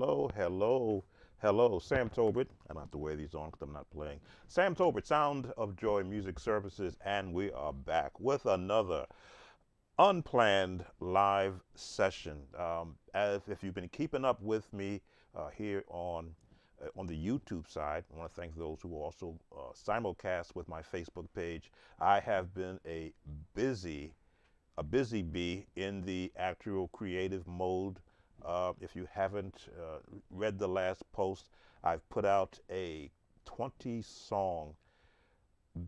Hello, hello, hello. Sam Tobit. I don't have to wear these on because I'm not playing. Sam Tobit, Sound of Joy Music Services, and we are back with another unplanned live session. As if you've been keeping up with me here on the YouTube side, I want to thank those who also simulcast with my Facebook page. I have been busy a busy bee in the actual creative mode. If you haven't read the last post, I've put out a 20 song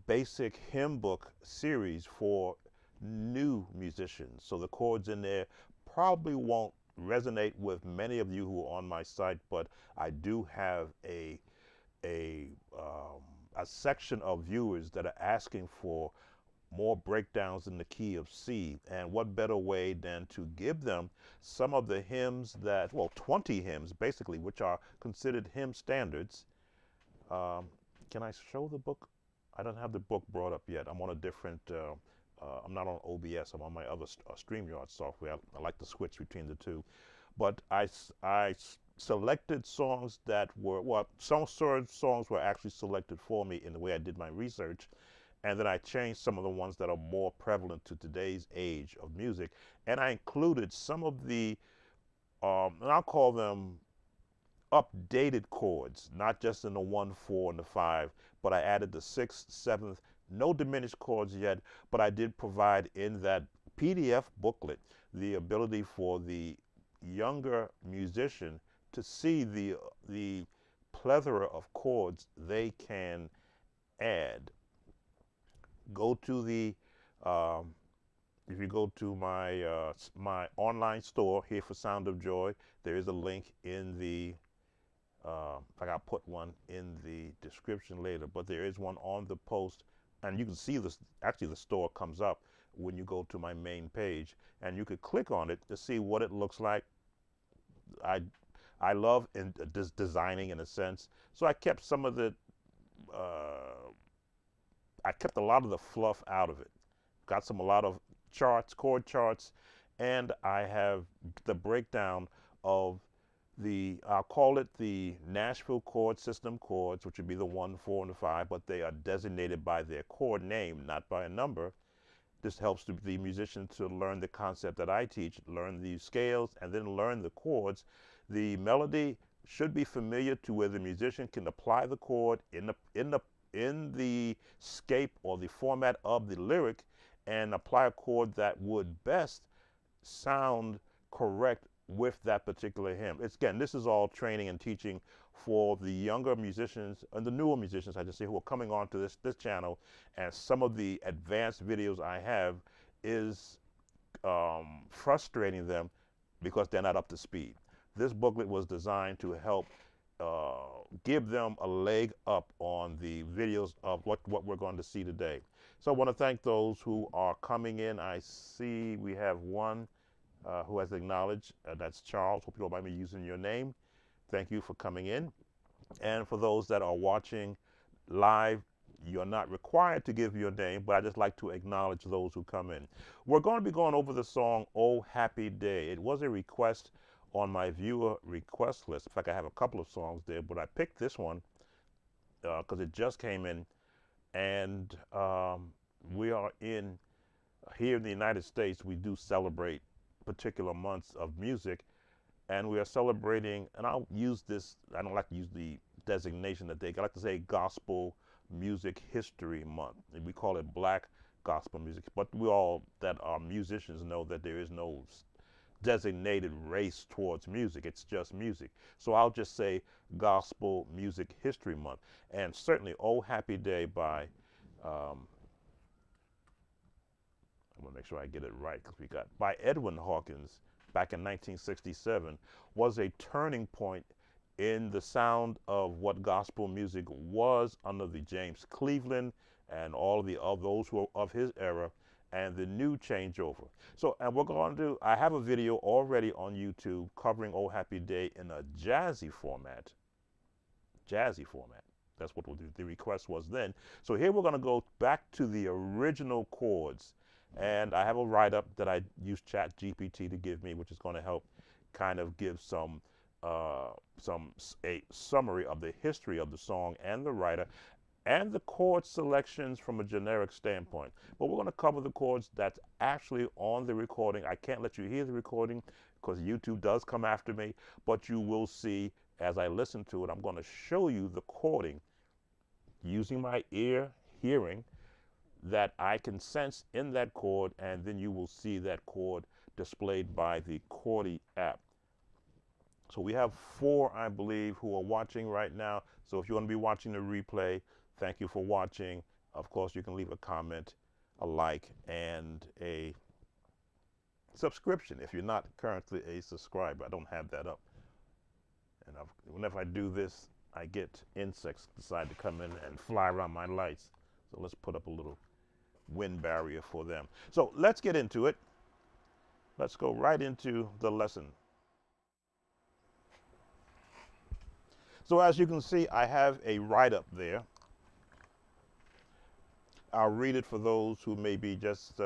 basic hymn book series for new musicians. So the chords in there probably won't resonate with many of you who are on my site, but I do have a um, a section of viewers that are asking for more breakdowns in the key of C. And what better way than to give them some of the hymns that, well, 20 hymns basically, which are considered hymn standards. Um, can I show the book? I don't have the book brought up yet. I'm on a different, I'm not on OBS, I'm on my other StreamYard software. I like to switch between the two. But selected songs that were, well, some sort of songs were actually selected for me in the way I did my research, and then I changed some of the ones that are more prevalent to today's age of music, and I included some of the, and I'll call them updated chords, not just in the 1, 4, and the 5, but I added the 6th, 7th, no diminished chords yet, but I did provide in that PDF booklet the ability for the younger musician to see the plethora of chords they can add. Go to the if you go to my online store here for Sound of Joy, there is a link in the in fact, I'll put one in the description later, but there is one on the post, and you can see this. Actually, the store comes up when you go to my main page, and you could click on it to see what it looks like. I I love designing in a sense, so I kept some of the I kept a lot of the fluff out of it. Got a lot of charts, chord charts, and I have the breakdown of I'll call it the Nashville chord system chords, which would be the 1, 4, and the 5, but they are designated by their chord name, not by a number. This helps the musician to learn the concept that I teach, learn the scales, and then learn the chords. The melody should be familiar to where the musician can apply the chord in the scape or the format of the lyric and apply a chord that would best sound correct with that particular hymn. Again, this is all training and teaching for the younger musicians and the newer musicians, I just say, who are coming on to this channel. And some of the advanced videos I have is frustrating them because they're not up to speed. This booklet was designed to help give them a leg up on the videos of what we're going to see today. So I want to thank those who are coming in. I see we have one who has acknowledged. That's Charles. Hope you don't mind me using your name. Thank you for coming in. And for those that are watching live, you're not required to give your name, but I just like to acknowledge those who come in. We're going to be going over the song "Oh Happy Day." It was a request on my viewer request list. In fact, I have a couple of songs there, but I picked this one because it just came in, and we are here in the United States. We do celebrate particular months of music, and we are celebrating, and I'll use this, I don't like to use the designation that I like to say Gospel Music History Month. And we call it Black Gospel Music, but we all that are musicians know that there is no designated race towards music. It's just music. So I'll just say Gospel Music History Month. And certainly "Oh Happy Day" by I want to make sure I get it right because we got by Edwin Hawkins back in 1967 was a turning point in the sound of what gospel music was under the James Cleveland and all of those who are of his era, and the new changeover. So, and we're going to do, I have a video already on YouTube covering "Oh Happy Day" in a jazzy format. Jazzy format. That's what the request was then. So here we're going to go back to the original chords. And I have a write-up that I use Chat GPT to give me, which is going to help kind of give some a summary of the history of the song and the writer and the chord selections from a generic standpoint. But we're going to cover the chords that's actually on the recording. I can't let you hear the recording because YouTube does come after me, but you will see as I listen to it, I'm going to show you the chording using my ear hearing that I can sense in that chord, and then you will see that chord displayed by the Chording app. So we have 4, I believe, who are watching right now. So if you want to be watching the replay, thank you for watching. Of course, you can leave a comment, a like, and a subscription if you're not currently a subscriber. I don't have that up. And whenever I do this, I get insects decide to come in and fly around my lights. So let's put up a little wind barrier for them. So let's get into it. Let's go right into the lesson. So as you can see, I have a write-up there. I'll read it for those who may be just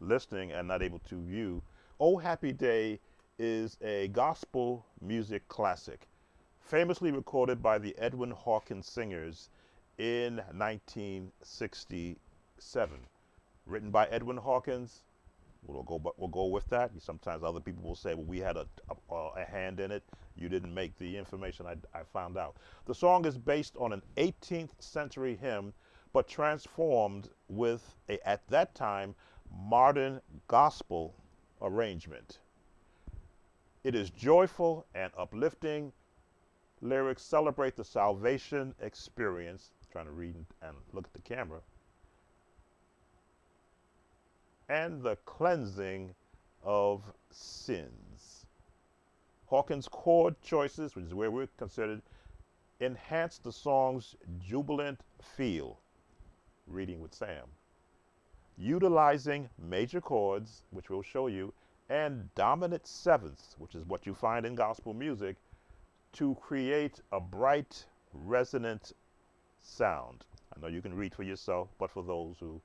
listening and not able to view. Oh Happy Day is a gospel music classic, famously recorded by the Edwin Hawkins Singers in 1967. Written by Edwin Hawkins. We'll go with that. Sometimes other people will say, well, we had a hand in it. You didn't make the information I found out. The song is based on an 18th century hymn, but transformed with at that time, modern gospel arrangement. It is joyful and uplifting. Lyrics celebrate the salvation experience. I'm trying to read and look at the camera. And the cleansing of sins. Hawkins' chord choices, which is where we're considered, enhance the song's jubilant feel. Reading with Sam. Utilizing major chords, which we'll show you, and dominant sevenths, which is what you find in gospel music, to create a bright, resonant sound. I know you can read for yourself, but for those who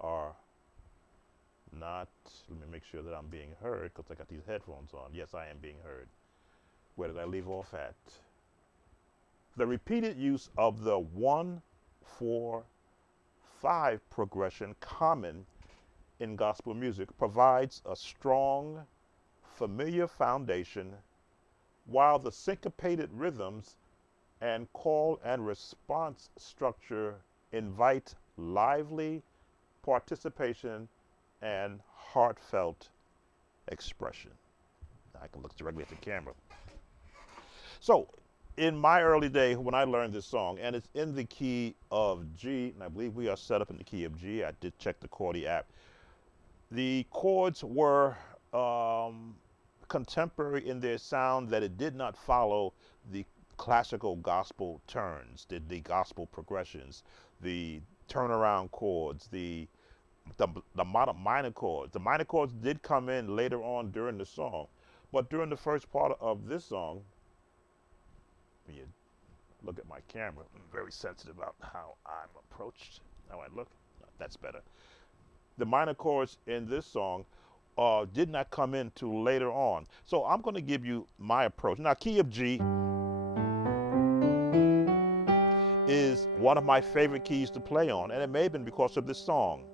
are not, let me make sure that I'm being heard because I got these headphones on. Yes, I am being heard. Where did I leave off at? The repeated use of the 1-4-5 progression common in gospel music provides a strong, familiar foundation, while the syncopated rhythms and call and response structure invite lively participation and heartfelt expression. Now I can look directly at the camera. So in my early day when I learned this song, and it's in the key of G, and I believe we are set up in the key of G. I did check the Chording app. The chords were contemporary in their sound, that it did not follow the classical gospel turns, the gospel progressions, the turnaround chords, the minor chords. The minor chords did come in later on during the song, but during the first part of this song, when you look at my camera, I'm very sensitive about how I'm approached, how I look. That's better. The minor chords in this song did not come in till later on. So I'm going to give you my approach. Now, key of G is one of my favorite keys to play on, and it may have been because of this song.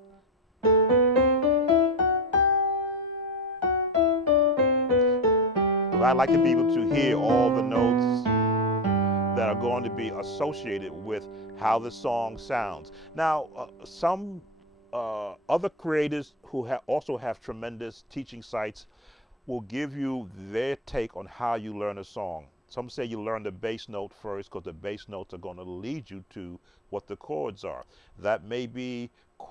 Because I like to be able to hear all the notes that are going to be associated with how the song sounds. Now, some other creators who also have tremendous teaching sites will give you their take on how you learn a song. Some say you learn the bass note first because the bass notes are going to lead you to what the chords are. That may be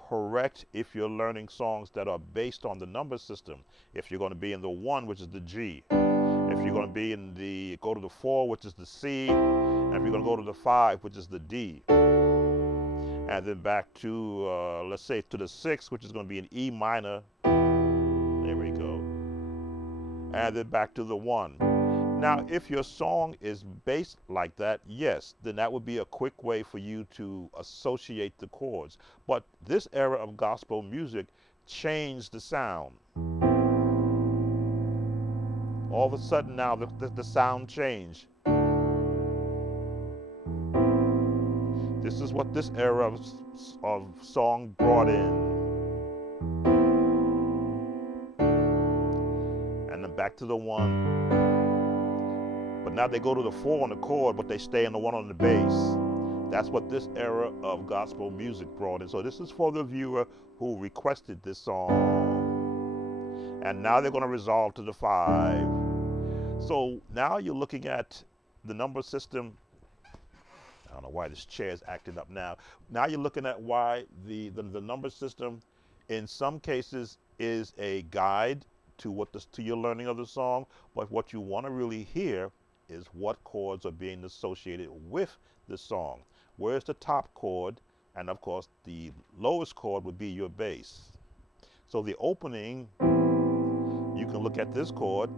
correct if you're learning songs that are based on the number system. If you're going to be in the 1, which is the G. If you're going to be in the, go to the 4, which is the C. And if you're going to go to the 5, which is the D. And then back to, let's say, to the 6, which is going to be an E minor. There we go. And then back to the 1. Now, if your song is based like that, yes, then that would be a quick way for you to associate the chords. But this era of gospel music changed the sound. All of a sudden now the sound changed. This is what this era of song brought in. And then back to the 1. But now they go to the 4 on the chord, but they stay in the 1 on the bass. That's what this era of gospel music brought in. So this is for the viewer who requested this song. And now they're going to resolve to the 5. So now you're looking at the number system. I don't know why this chair is acting up now. Now you're looking at why the number system in some cases is a guide to your learning of the song, but what you want to really hear is what chords are being associated with the song. Where's the top chord? And of course the lowest chord would be your bass. So the opening, you can look at this chord.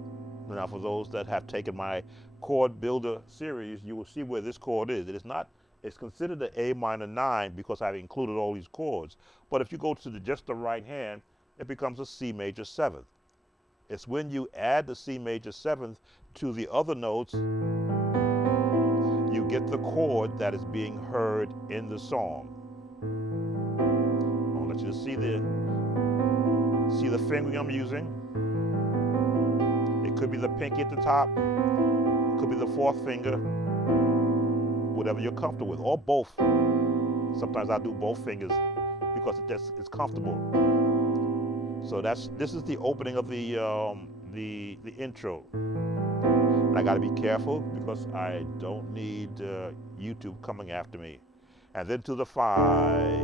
Now for those that have taken my chord builder series, you will see where this chord is. It's considered the A minor 9 because I've included all these chords. But if you go to just the right hand, it becomes a C major 7th. It's when you add the C major 7th to the other notes, you get the chord that is being heard in the song. I'll let you see the fingering I'm using. It could be the pinky at the top, it could be the 4th finger, whatever you're comfortable with, or both. Sometimes I do both fingers because it's comfortable. So this is the opening of the intro. And I got to be careful because I don't need YouTube coming after me. And then to the 5.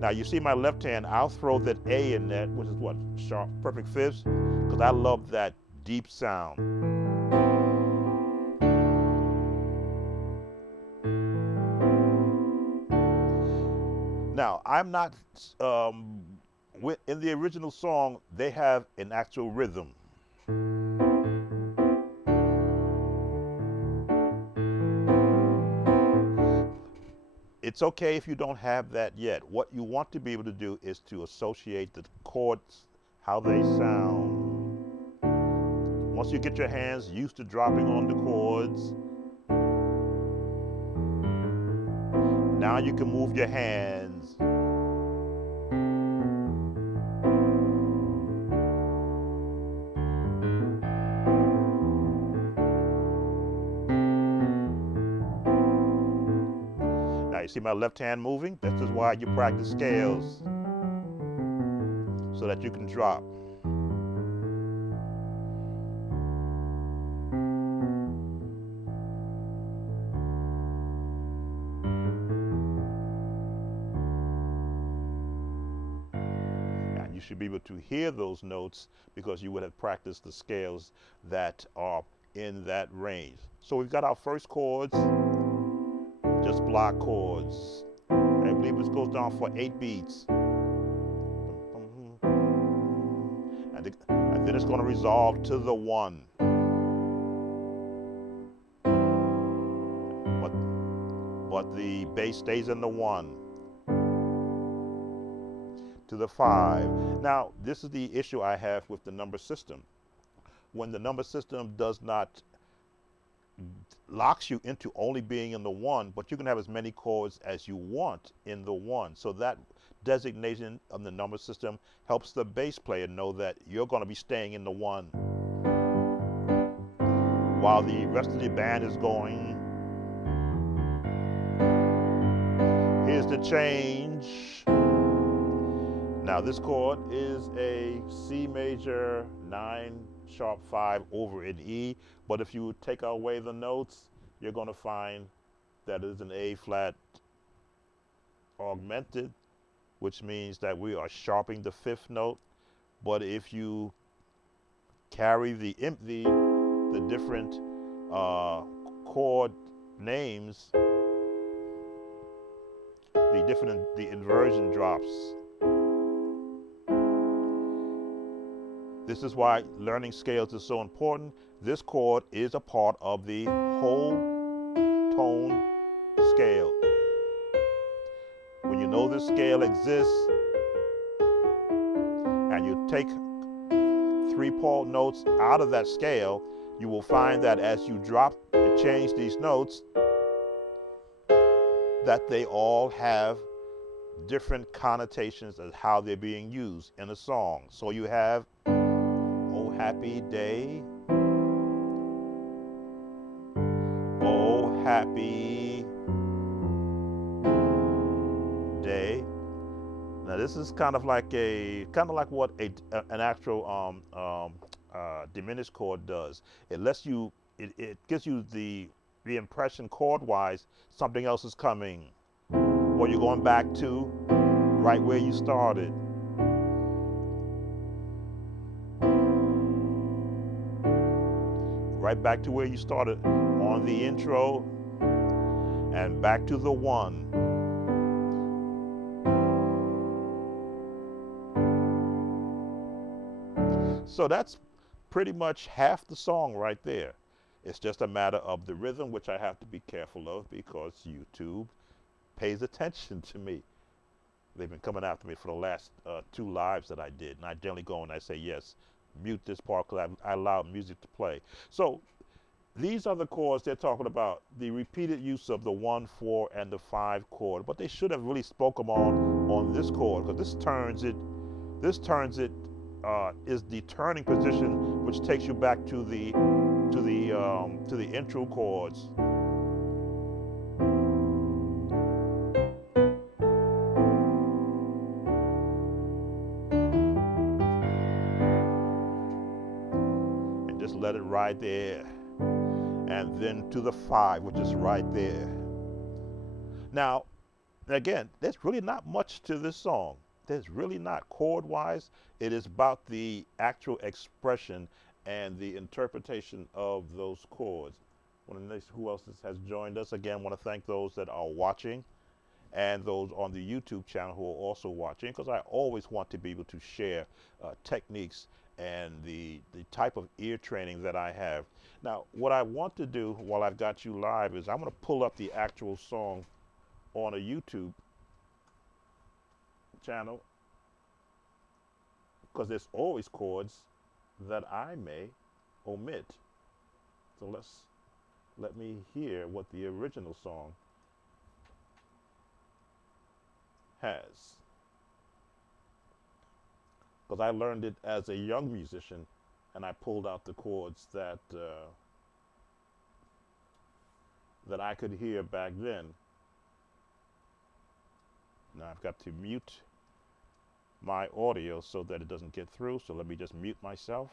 Now you see my left hand, I'll throw that A in that, which is what, sharp, perfect fifths, because I love that deep sound. Now, I'm not, in the original song, they have an actual rhythm. It's okay if you don't have that yet. What you want to be able to do is to associate the chords, how they sound. Once you get your hands used to dropping on the chords, now you can move your hands. Now you see my left hand moving? This is why you practice scales, so that you can drop. You should be able to hear those notes because you would have practiced the scales that are in that range. So we've got our first chords, just block chords. I believe this goes down for 8 beats. And then it's going to resolve to the 1. But the bass stays in the 1. To the 5. Now, this is the issue I have with the number system. When the number system does not locks you into only being in the 1, but you can have as many chords as you want in the 1. So that designation of the number system helps the bass player know that you're going to be staying in the 1 while the rest of the band is going. Here's the change. Now this chord is a C major 9 sharp 5 over an E, but if you take away the notes, you're going to find that it is an A flat augmented, which means that we are sharping the 5th note. But if you carry the different chord names, the inversion drops. This is why learning scales is so important. This chord is a part of the whole tone scale. When you know this scale exists and you take 3 chord notes out of that scale, you will find that as you drop and change these notes, that they all have different connotations of how they're being used in a song. So you have "Oh Happy Day," "Oh Happy Day." Now this is kind of like what an actual diminished chord does. It lets you, it gives you the impression chord-wise something else is coming, or you're going back to right where you started. Right back to where you started on the intro, and back to the one. So that's pretty much half the song right there. It's just a matter of the rhythm, which I have to be careful of because YouTube pays attention to me. They've been coming after me for the last 2 lives that I did. And I generally go and I say, yes, mute this part because I allow music to play. So these are the chords they're talking about, the repeated use of the 1, 4, and the 5 chord. But they should have really spoken on this chord, because this turns it is the turning position, which takes you back to the intro chords. And just let it ride there. And then to the 5, which is right there. Now, again, there's really not much to this song. There's really not chord-wise. It is about the actual expression and the interpretation of those chords. Who else has joined us? Again, I want to thank those that are watching and those on the YouTube channel who are also watching, because I always want to be able to share techniques and the type of ear training that I have. Now, what I want to do while I've got you live is I'm going to pull up the actual song on a YouTube channel, because there's always chords that I may omit. So let me hear what the original song has, because I learned it as a young musician and I pulled out the chords that that I could hear back then. Now I've got to mute my audio so that it doesn't get through, so let me just mute myself.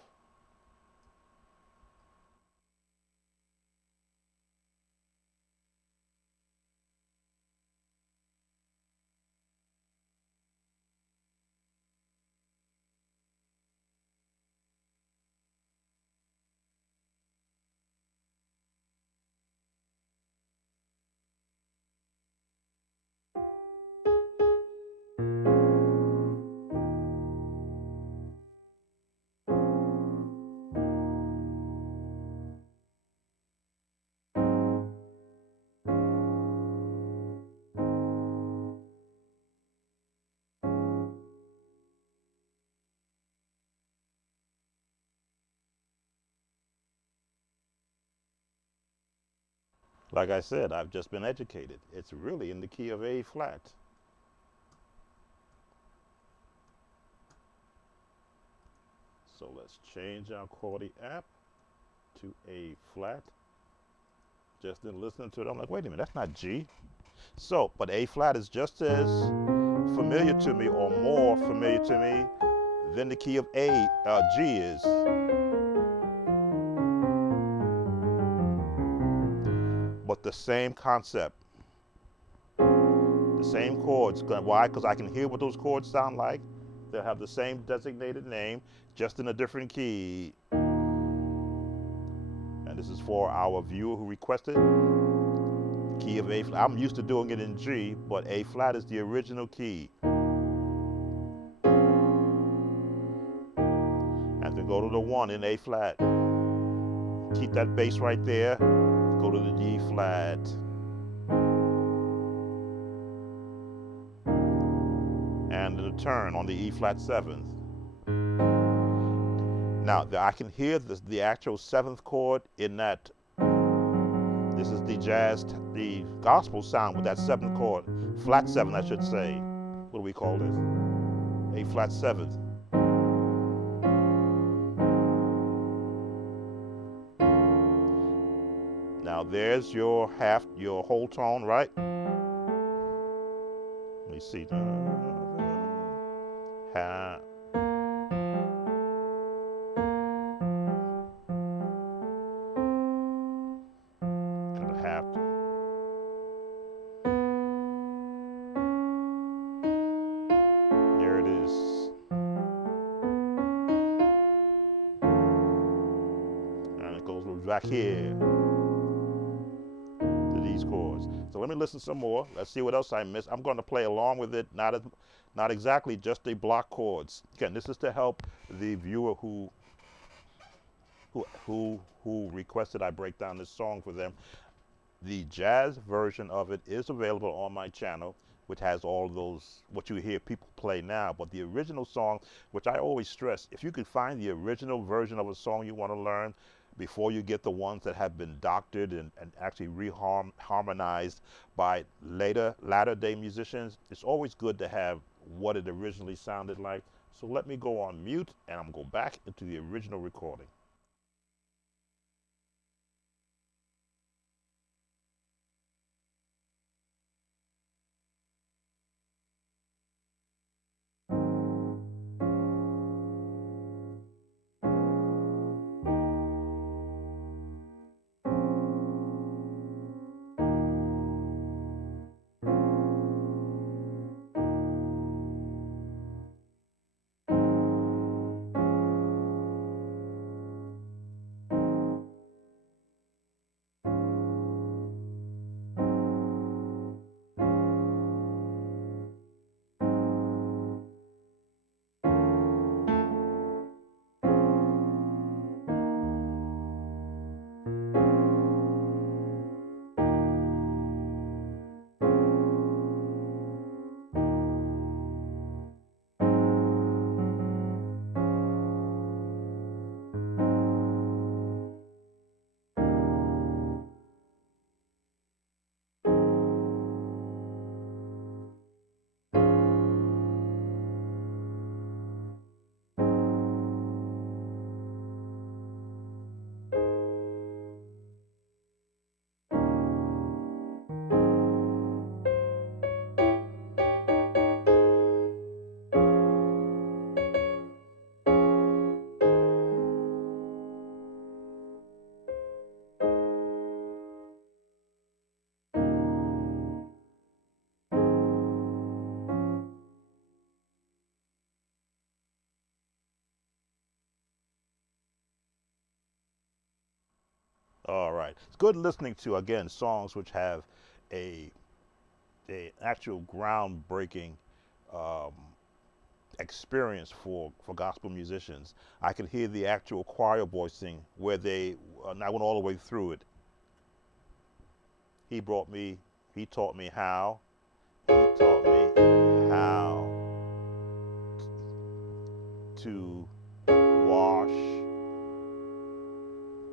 Like I said, I've just been educated. It's really in the key of A flat. So let's change our Chording app to A flat. Just in listening to it, I'm like, wait a minute, that's not G. So, but A flat is just as familiar to me, or more familiar to me, than the key of G is. But the same concept, the same chords. Why? Because I can hear what those chords sound like. They'll have the same designated name, just in a different key. And this is for our viewer who requested key of A flat. I'm used to doing it in G, but A flat is the original key. And then go to the 1 in A flat. Keep that bass right there. Go to the D flat. And the turn on the E flat 7th. Now, I can hear the actual seventh chord in that. This is the gospel sound with that seventh chord, flat seven, I should say. What do we call this? A flat seventh. Now, there's your whole tone, right? Let me see. Ha. Gonna have to. There it is. And it goes back here to these chords. So let me listen some more. Let's see what else I missed. I'm going to play along with it, not exactly just the block chords. Again, this is to help the viewer who requested I break down this song for them. The jazz version of it is available on my channel, which has all those, what you hear people play now. But the original song, which I always stress, if you could find the original version of a song you want to learn before you get the ones that have been doctored and actually harmonized by latter day musicians, it's always good to have what it originally sounded like. So let me go on mute and I'm going to go back into the original recording. All right. It's good listening to, again, songs which have a actual groundbreaking um, experience for gospel musicians. I can hear the actual choir voicing where and I went all the way through it. He taught me how. He taught me how to wash.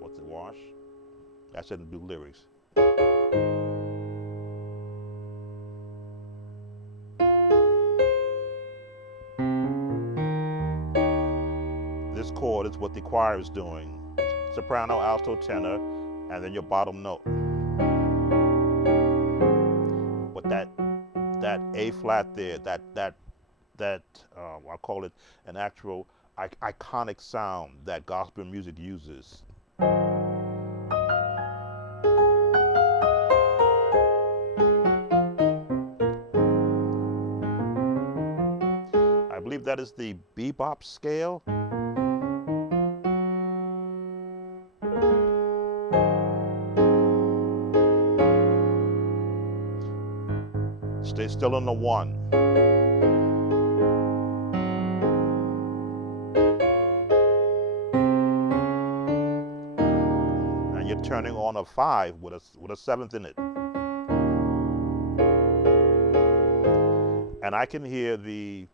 What's it, wash? I shouldn't do lyrics. This chord is what the choir is doing. Soprano, alto, tenor, and then your bottom note. But that A flat there, I call it an actual iconic sound that gospel music uses. I believe that is the bebop scale. Stay still on the 1. And you're turning on a 5 with a 7th in it. And I can hear the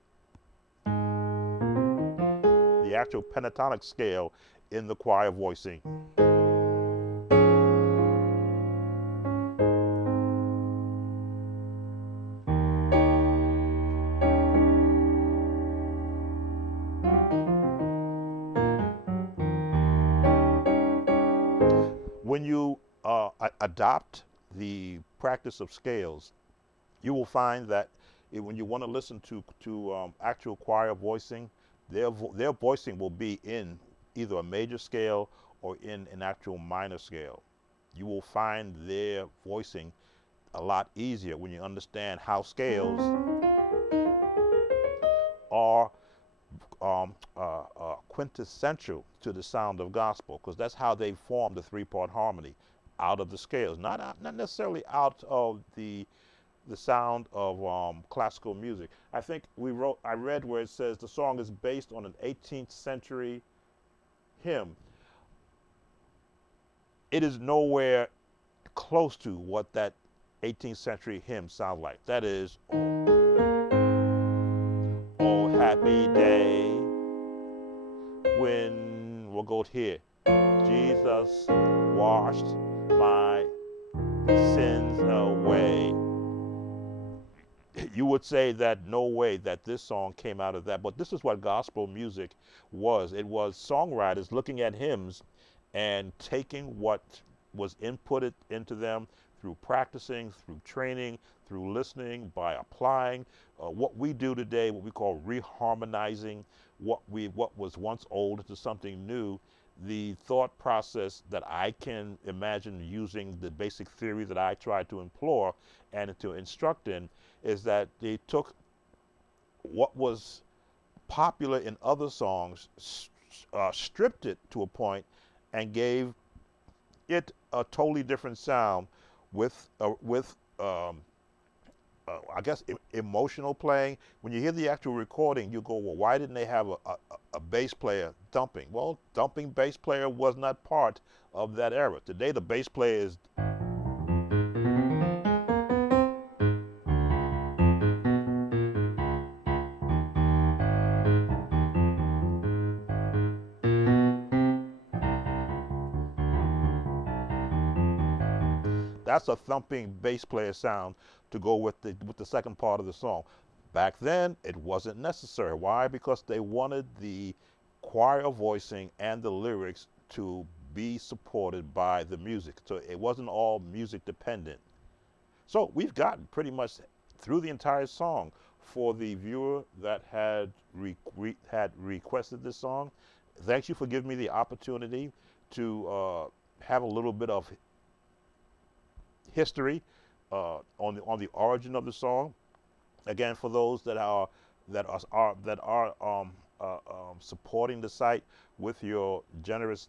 the actual pentatonic scale in the choir voicing. When you adopt the practice of scales, you will find that when you want to listen to actual choir voicing, their voicing will be in either a major scale or in an actual minor scale. You will find their voicing a lot easier when you understand how scales are quintessential to the sound of gospel, because that's how they form the three-part harmony, out of the scales, not necessarily out of the sound of classical music. I think I read where it says the song is based on an 18th century hymn. It is nowhere close to what that 18th century hymn sounds like. That is, oh happy day when, we'll go here, Jesus washed my sins away. You would say that no way that this song came out of that, but this is what gospel music was. It was songwriters looking at hymns and taking what was inputted into them through practicing, through training, through listening, by applying what we do today, what we call reharmonizing what was once old into something new. The thought process that I can imagine using the basic theory that I try to employ and to instruct in is that they took what was popular in other songs, stripped it to a point, and gave it a totally different sound with I guess emotional playing. When you hear the actual recording, you go, well, why didn't they have a bass player thumping? Well, thumping bass player was not part of that era. Today, the bass player is that's a thumping bass player sound to go with the second part of the song. Back then, it wasn't necessary. Why? Because they wanted the choir voicing and the lyrics to be supported by the music. So it wasn't all music dependent. So we've gotten pretty much through the entire song. For the viewer that had requested this song, thank you for giving me the opportunity to have a little bit of history on the origin of the song. Again, for those that are supporting the site with your generous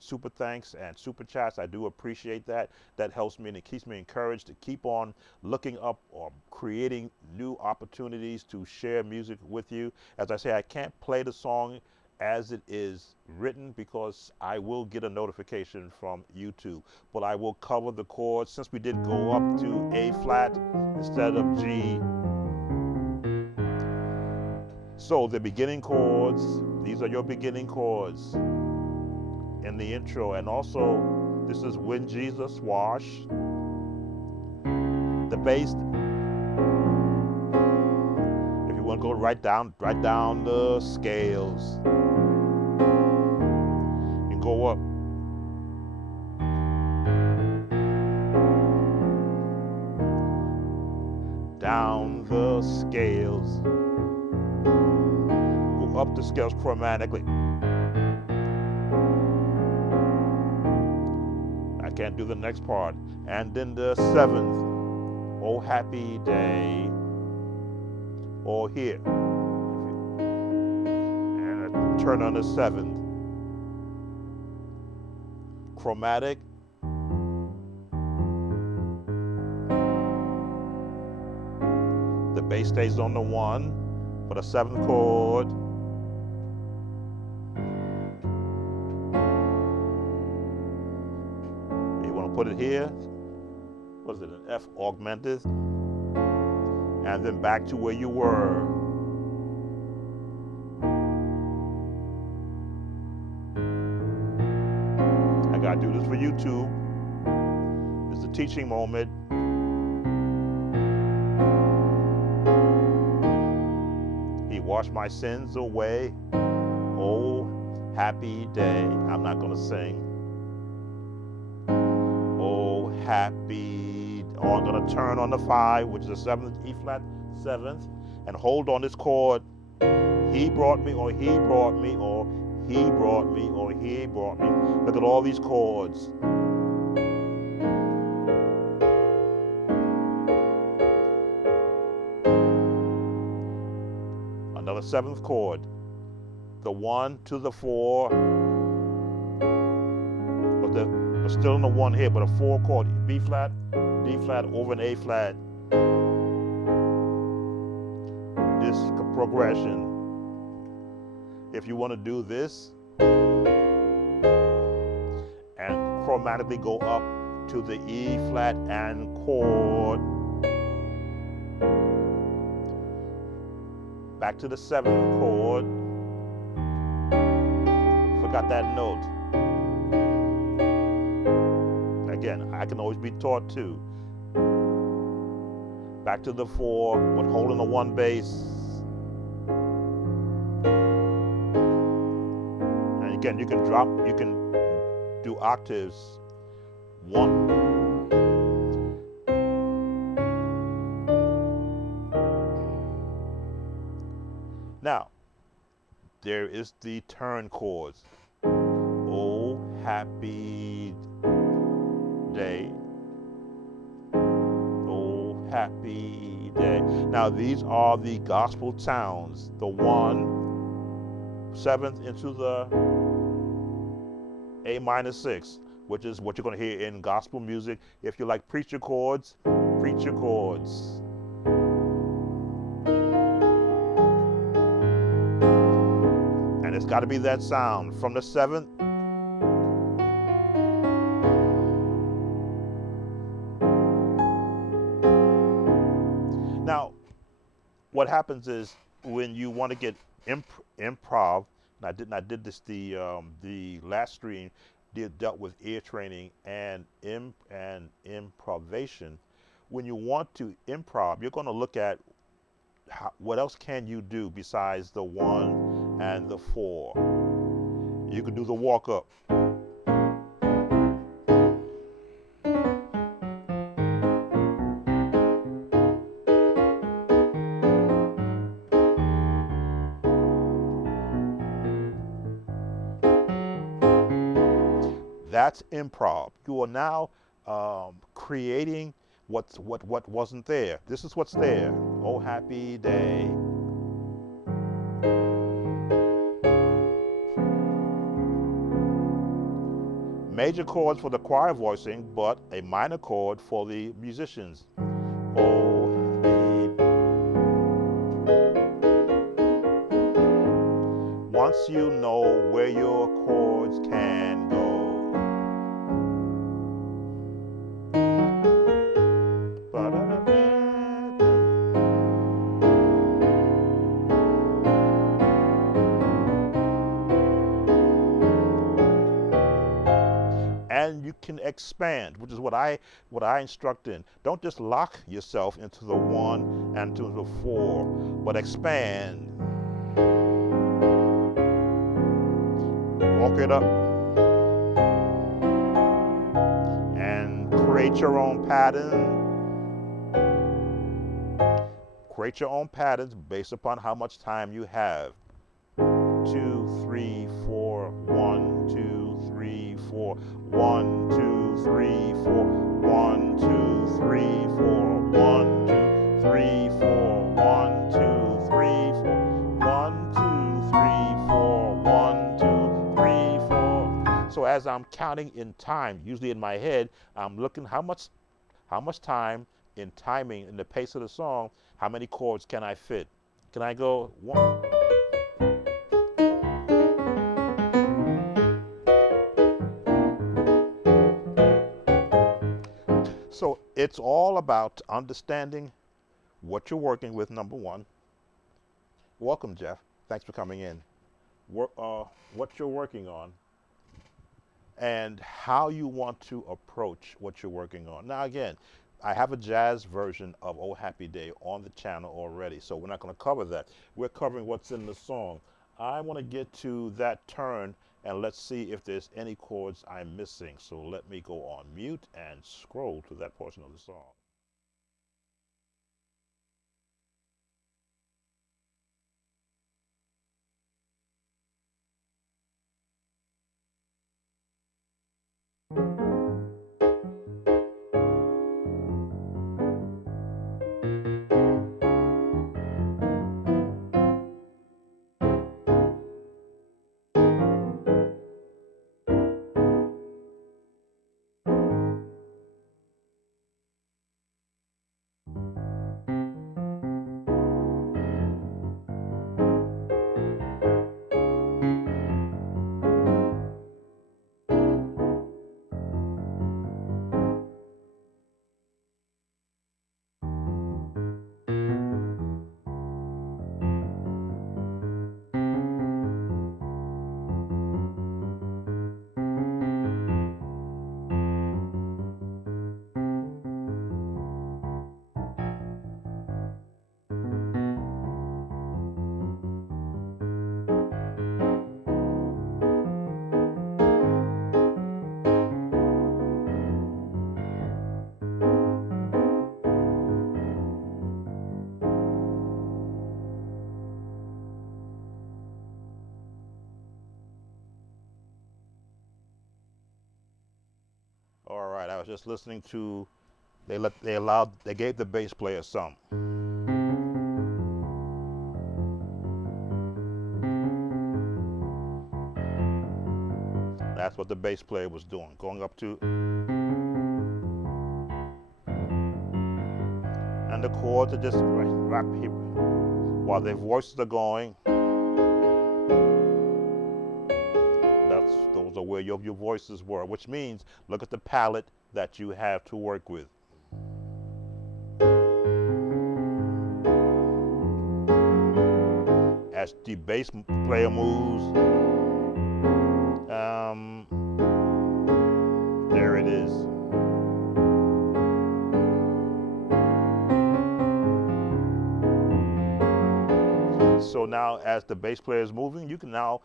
super thanks and super chats, I do appreciate that. That helps me and it keeps me encouraged to keep on looking up or creating new opportunities to share music with you. As I say, I can't play the song as it is written because I will get a notification from YouTube, but I will cover the chords. Since we did go up to A flat instead of G, so the beginning chords, these are your beginning chords in the intro. And also this is When Jesus Washed. The bass, if you want to go right down the scales, go up. Down the scales. Go up the scales chromatically. I can't do the next part. And then the seventh, oh happy day. Or here. And turn on the seventh. Chromatic. The bass stays on the one for the seventh chord. You want to put it here. What is it? An F augmented. And then back to where you were. for YouTube. It's a teaching moment. He washed my sins away. Oh, happy day. I'm not going to sing. Oh, happy. Oh, I'm going to turn on the 5, which is the 7th, E flat 7th, and hold on this chord. He brought me, or he brought me, or he brought me, or he brought me. Look at all these chords. Another 7th chord. The 1 to the 4. But still in the 1 here, but a 4 chord. B flat, D flat over an A flat. This progression. If you want to do this and chromatically go up to the E flat and chord, back to the 7th chord, forgot that note. Again, I can always be taught too. Back to the 4, but holding the 1 bass. Again, you can drop, you can do octaves. 1. Now, there is the turn chords. Oh, happy day. Oh, happy day. Now, these are the gospel sounds. The 1, 7th into the A minor 6, which is what you're going to hear in gospel music. If you like preacher chords, preacher chords. And it's got to be that sound from the 7th. Now, what happens is when you want to get improv, and I did this the last stream dealt with ear training and improvisation. When you want to improv, you're going to look at what else can you do besides the 1 and the 4. You can do the walk up. That's improv. You are now creating what wasn't there. This is what's there. Oh, happy day. Major chords for the choir voicing, but a minor chord for the musicians. Oh, once you know where your chords can go. And you can expand, which is what I instruct in. Don't just lock yourself into the 1 and to the 4, but expand. Walk it up and create your own pattern. Create your own patterns based upon how much time you have. 2, 3, 4, 1, 2, 3, 4, 1, 2, 3, 4, 1, 2, 3, 4, 1, 2, 3, 4, 1, 2, 3, 4, 1, 2, 3, 4, 1, 2, 3, 4. So as I'm counting in time, usually in my head, I'm looking how much time in timing in the pace of the song, how many chords can I fit? Can I go 1? So it's all about understanding what you're working with, number 1. Welcome, Jeff. Thanks for coming in. What you're working on. and how you want to approach what you're working on. Now, again, I have a jazz version of Oh Happy Day on the channel already, so we're not going to cover that. We're covering what's in the song. I want to get to that turn, and let's see if there's any chords I'm missing. So let me go on mute and scroll to that portion of the song. All right, I was just listening to, they gave the bass player some. That's what the bass player was doing, going up to, and the chords are just right here while their voices are going. Those are where your voices were, which means look at the palette that you have to work with. As the bass player moves, there it is. So now as the bass player is moving, you can now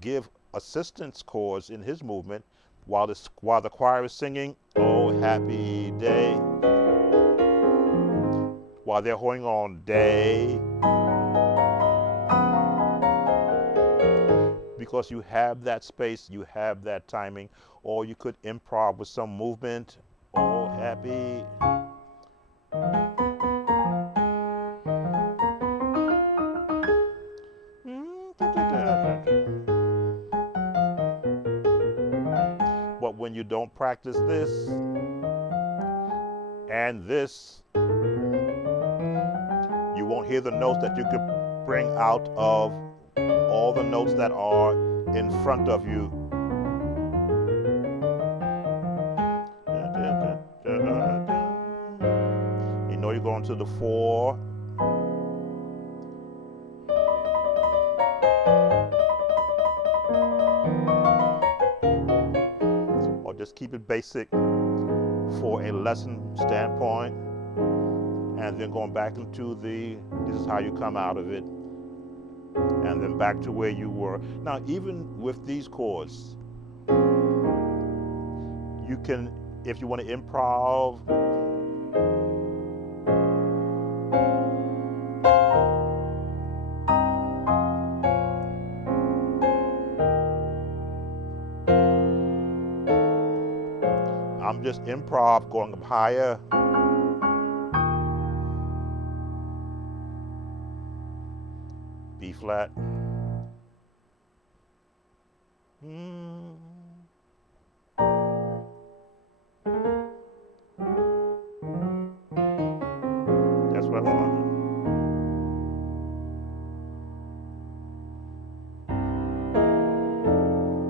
give assistance chords in his movement while the choir is singing "Oh Happy Day," while they're holding on "Day," because you have that space, you have that timing, or you could improv with some movement. "Oh Happy." But when you don't practice this and this, you won't hear the notes that you could bring out of all the notes that are in front of you. You know you're going to the 4. Just keep it basic for a lesson standpoint, and then going back into this is how you come out of it, and then back to where you were. Now, even with these chords, you can, if you want to improv, I'm just improv going up higher. B flat. That's what I want.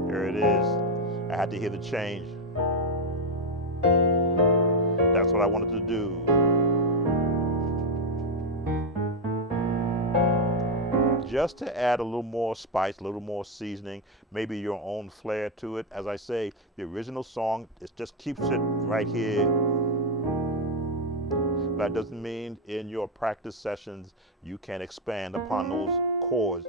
There it is. I had to hear the change. That's what I wanted to do. just to add a little more spice, a little more seasoning, maybe your own flair to it. As I say, the original song, it just keeps it right here. That doesn't mean in your practice sessions you can expand upon those chords.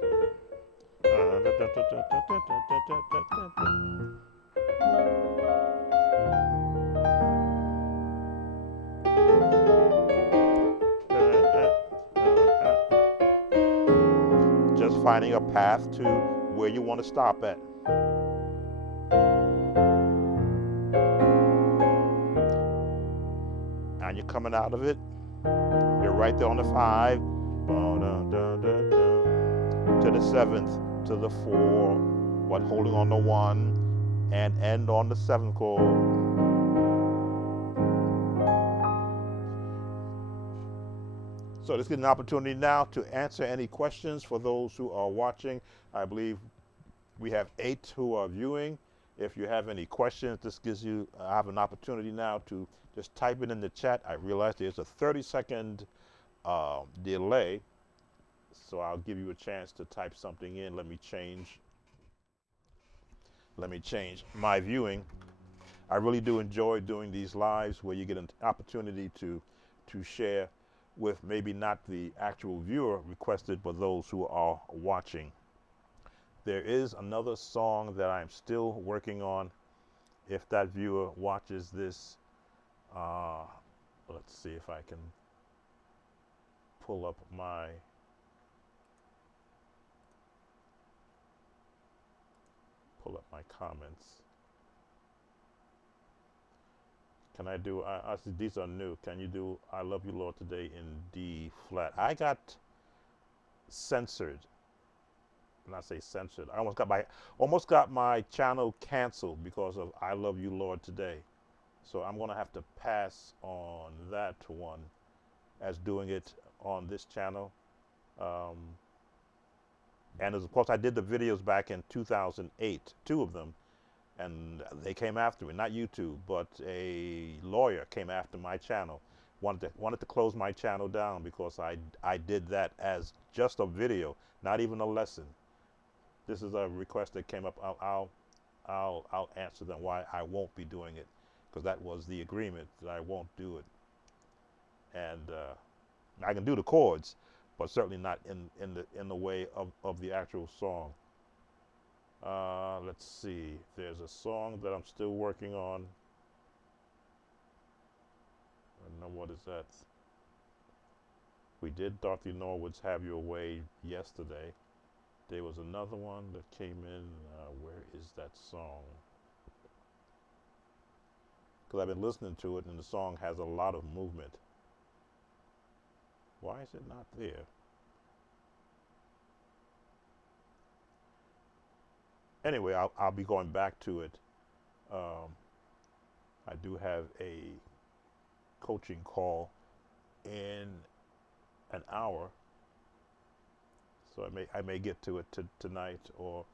Just finding a path to where you want to stop at. And you're coming out of it. You're right there on the 5, to the 7th, to the 4, what, holding on the 1, and end on the 7th chord. So let's get an opportunity now to answer any questions for those who are watching. I believe we have 8 who are viewing. If you have any questions, this gives you, I have an opportunity now to just type it in the chat. I realize there's a 30-second delay, so I'll give you a chance to type something in. Let me change my viewing. I really do enjoy doing these lives where you get an opportunity to share with maybe not the actual viewer requested, but those who are watching. There is another song that I'm still working on. If that viewer watches this, let's see if I can pull up my comments. Can I do, I see these are new. Can you do I Love You Lord today in D flat? I got censored. When I say censored, I almost got my channel canceled because of I Love You Lord today. So I'm gonna have to pass on that one as doing it on this channel. And of course I did the videos back in 2008, 2 of them, and they came after me, not YouTube, but a lawyer came after my channel, wanted to close my channel down because I did that as just a video, not even a lesson. This is a request that came up. I'll answer them why I won't be doing it, because that was the agreement that I won't do it. And I can do the chords, but certainly not in the way of the actual song. Let's see. There's a song that I'm still working on. I don't know, what is that? We did Dorothy Norwood's Have Your Way yesterday. There was another one that came in. Where is that song? Because I've been listening to it, and the song has a lot of movement. Why is it not there? Anyway, I'll be going back to it. I do have a coaching call in an hour, so I may get to it tonight or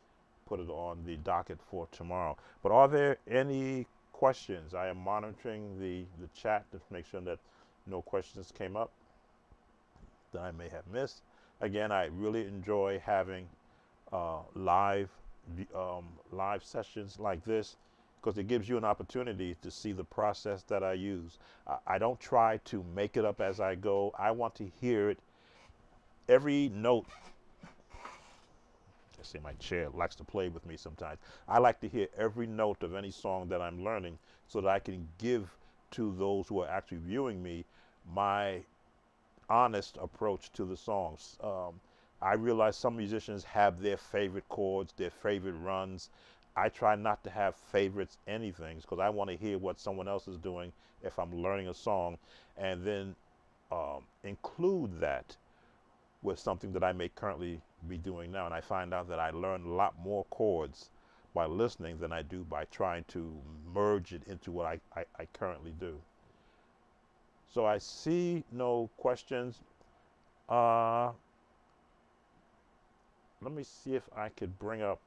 put it on the docket for tomorrow. But are there any questions? I am monitoring the chat to make sure that no questions came up that I may have missed. Again, I really enjoy having live sessions like this, because it gives you an opportunity to see the process that I use. I don't try to make it up as I go. I want to hear it. Every note, I see my chair likes to play with me sometimes. I like to hear every note of any song that I'm learning so that I can give to those who are actually viewing me my honest approach to the songs. I realize some musicians have their favorite chords, their favorite runs. I try not to have favorites anything, because I want to hear what someone else is doing if I'm learning a song, and then include that with something that I may currently be doing now. And I find out that I learn a lot more chords by listening than I do by trying to merge it into what I currently do. So I see no questions. Let me see if I could bring up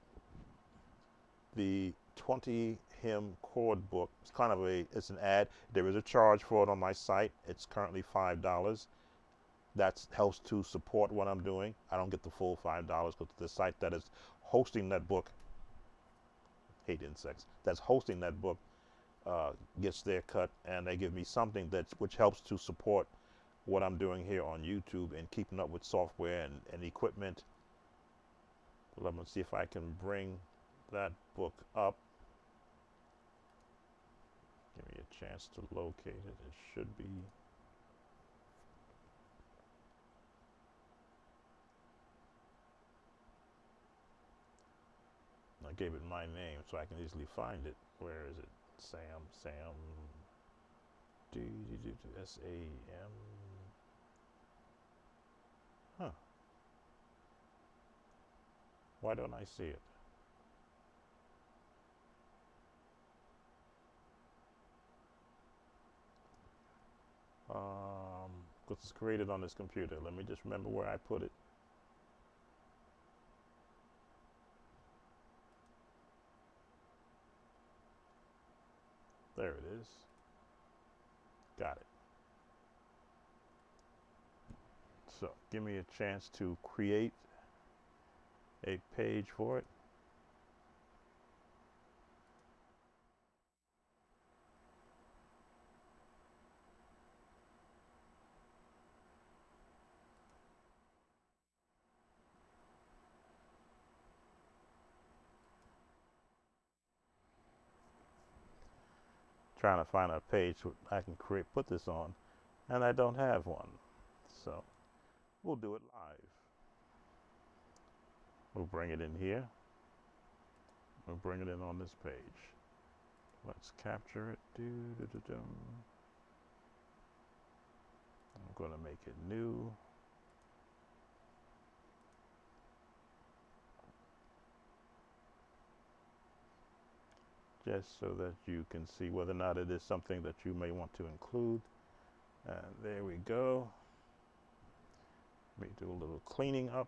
the 20 hymn chord book. It's kind of it's an ad. There is a charge for it on my site. It's currently $5. That helps to support what I'm doing. I don't get the full $5 because the site that is hosting that book, hate insects, that's hosting that book gets their cut, and they give me something which helps to support what I'm doing here on YouTube and keeping up with software and equipment. Well, I'm gonna see if I can bring that book up. Give me a chance to locate it. It should be. I gave it my name so I can easily find it. Where is it? Sam, S-A-M. Huh. Why don't I see it? Because it's created on this computer. Let me just remember where I put it. There it is. Got it. So give me a chance to create a page for it. Trying to find a page I can put this on, and I don't have one. So we'll do it live. We'll bring it in here. We'll bring it in on this page. Let's capture it. I'm going to make it new. Just so that you can see whether or not it is something that you may want to include. And there we go. Let me do a little cleaning up.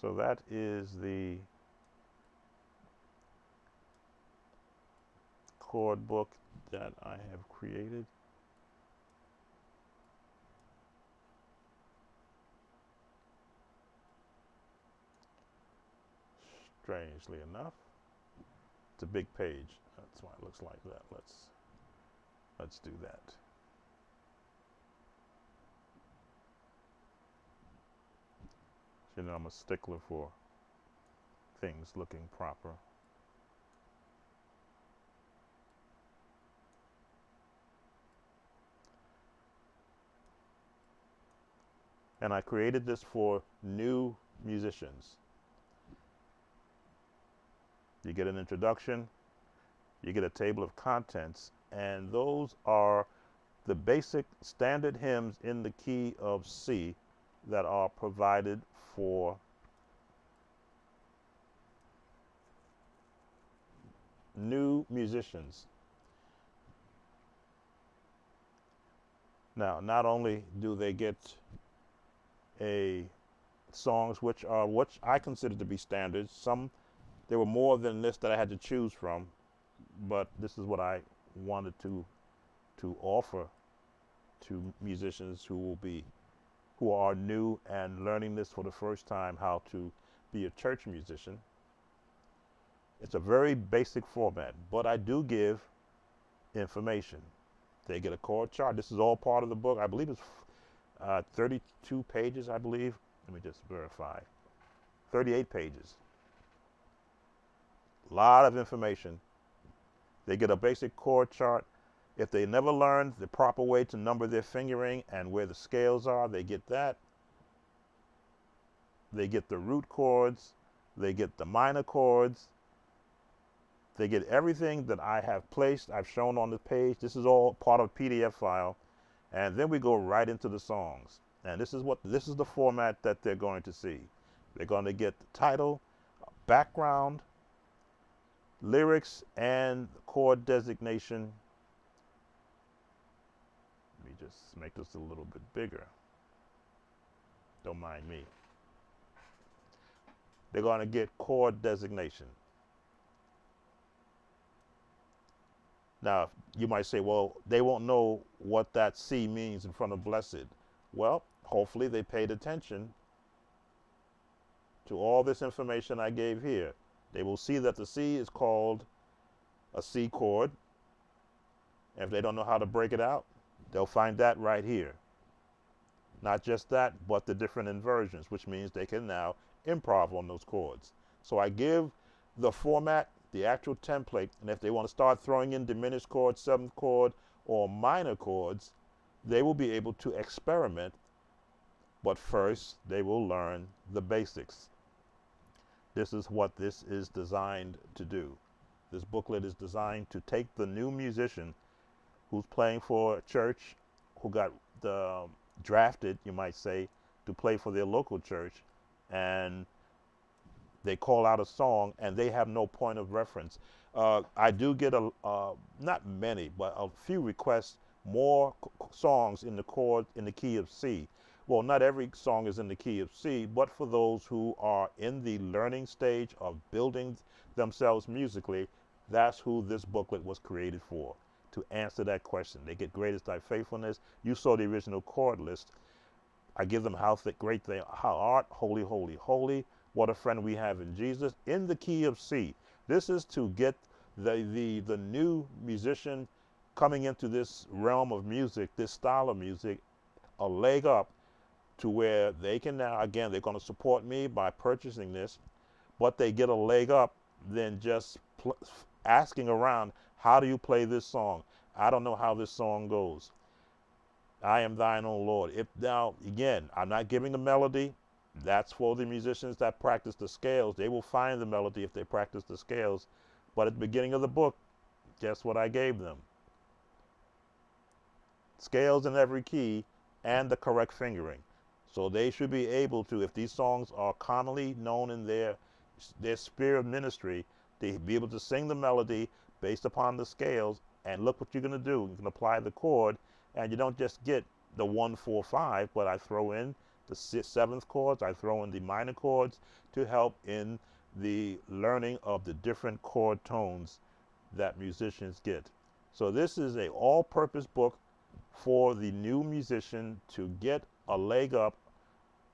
So that is the chord book that I have created. Strangely enough, it's a big page. That's why it looks like that. Let's do that. You know, I'm a stickler for things looking proper. And I created this for new musicians. You get an introduction, you get a table of contents, and those are the basic standard hymns in the key of C that are provided for new musicians. Now, not only do they get songs which I consider to be standards. There were more than this that I had to choose from, but this is what I wanted to offer to musicians who are new and learning this for the first time, how to be a church musician. It's a very basic format, but I do give information. They get a chord chart. This is all part of the book. I believe it's 32 pages, I believe. Let me just verify. 38 pages. A lot of information. They get a basic chord chart. If they never learned the proper way to number their fingering and where the scales are, they get that. They get the root chords. They get the minor chords. They get everything that I have placed, I've shown on the page. This is all part of a PDF file. And then we go right into the songs. And this is the format that they're going to see. They're going to get the title, background, lyrics, and chord designation. Let me just make this a little bit bigger. Don't mind me. They're going to get chord designation. Now, you might say, well, they won't know what that C means in front of blessed. Well, hopefully they paid attention to all this information I gave here. They will see that the C is called a C chord. And if they don't know how to break it out, they'll find that right here. Not just that, but the different inversions, which means they can now improv on those chords. So I give the format, the actual template, and if they want to start throwing in diminished chords, seventh chord, or minor chords, they will be able to experiment, but first they will learn the basics. This is what this is designed to do. This booklet is designed to take the new musician who's playing for a church, who got drafted, you might say, to play for their local church, and they call out a song and they have no point of reference. I do get not many, but a few requests, more songs in the chord in the key of C. Well, not every song is in the key of C, but for those who are in the learning stage of building themselves musically, that's who this booklet was created for, to answer that question. They get greatest thy faithfulness. You saw the original chord list. I give them how great they how art, holy, holy, holy. What a friend we have in Jesus, in the key of C. This is to get the new musician coming into this realm of music, this style of music, a leg up to where they can now, again, they're going to support me by purchasing this, but they get a leg up than just asking around, how do you play this song? I don't know how this song goes. I am thine, O Lord. If now, again, I'm not giving the melody. That's for the musicians that practice the scales. They will find the melody if they practice the scales. But at the beginning of the book, guess what I gave them? Scales in every key and the correct fingering. So they should be able to, if these songs are commonly known in their sphere of ministry, they be able to sing the melody based upon the scales. And look what you're going to do. You can apply the chord, and you don't just get the 1, 4, 5, but I throw in the seventh chords, I throw in the minor chords to help in the learning of the different chord tones that musicians get. So this is a all-purpose book for the new musician to get a leg up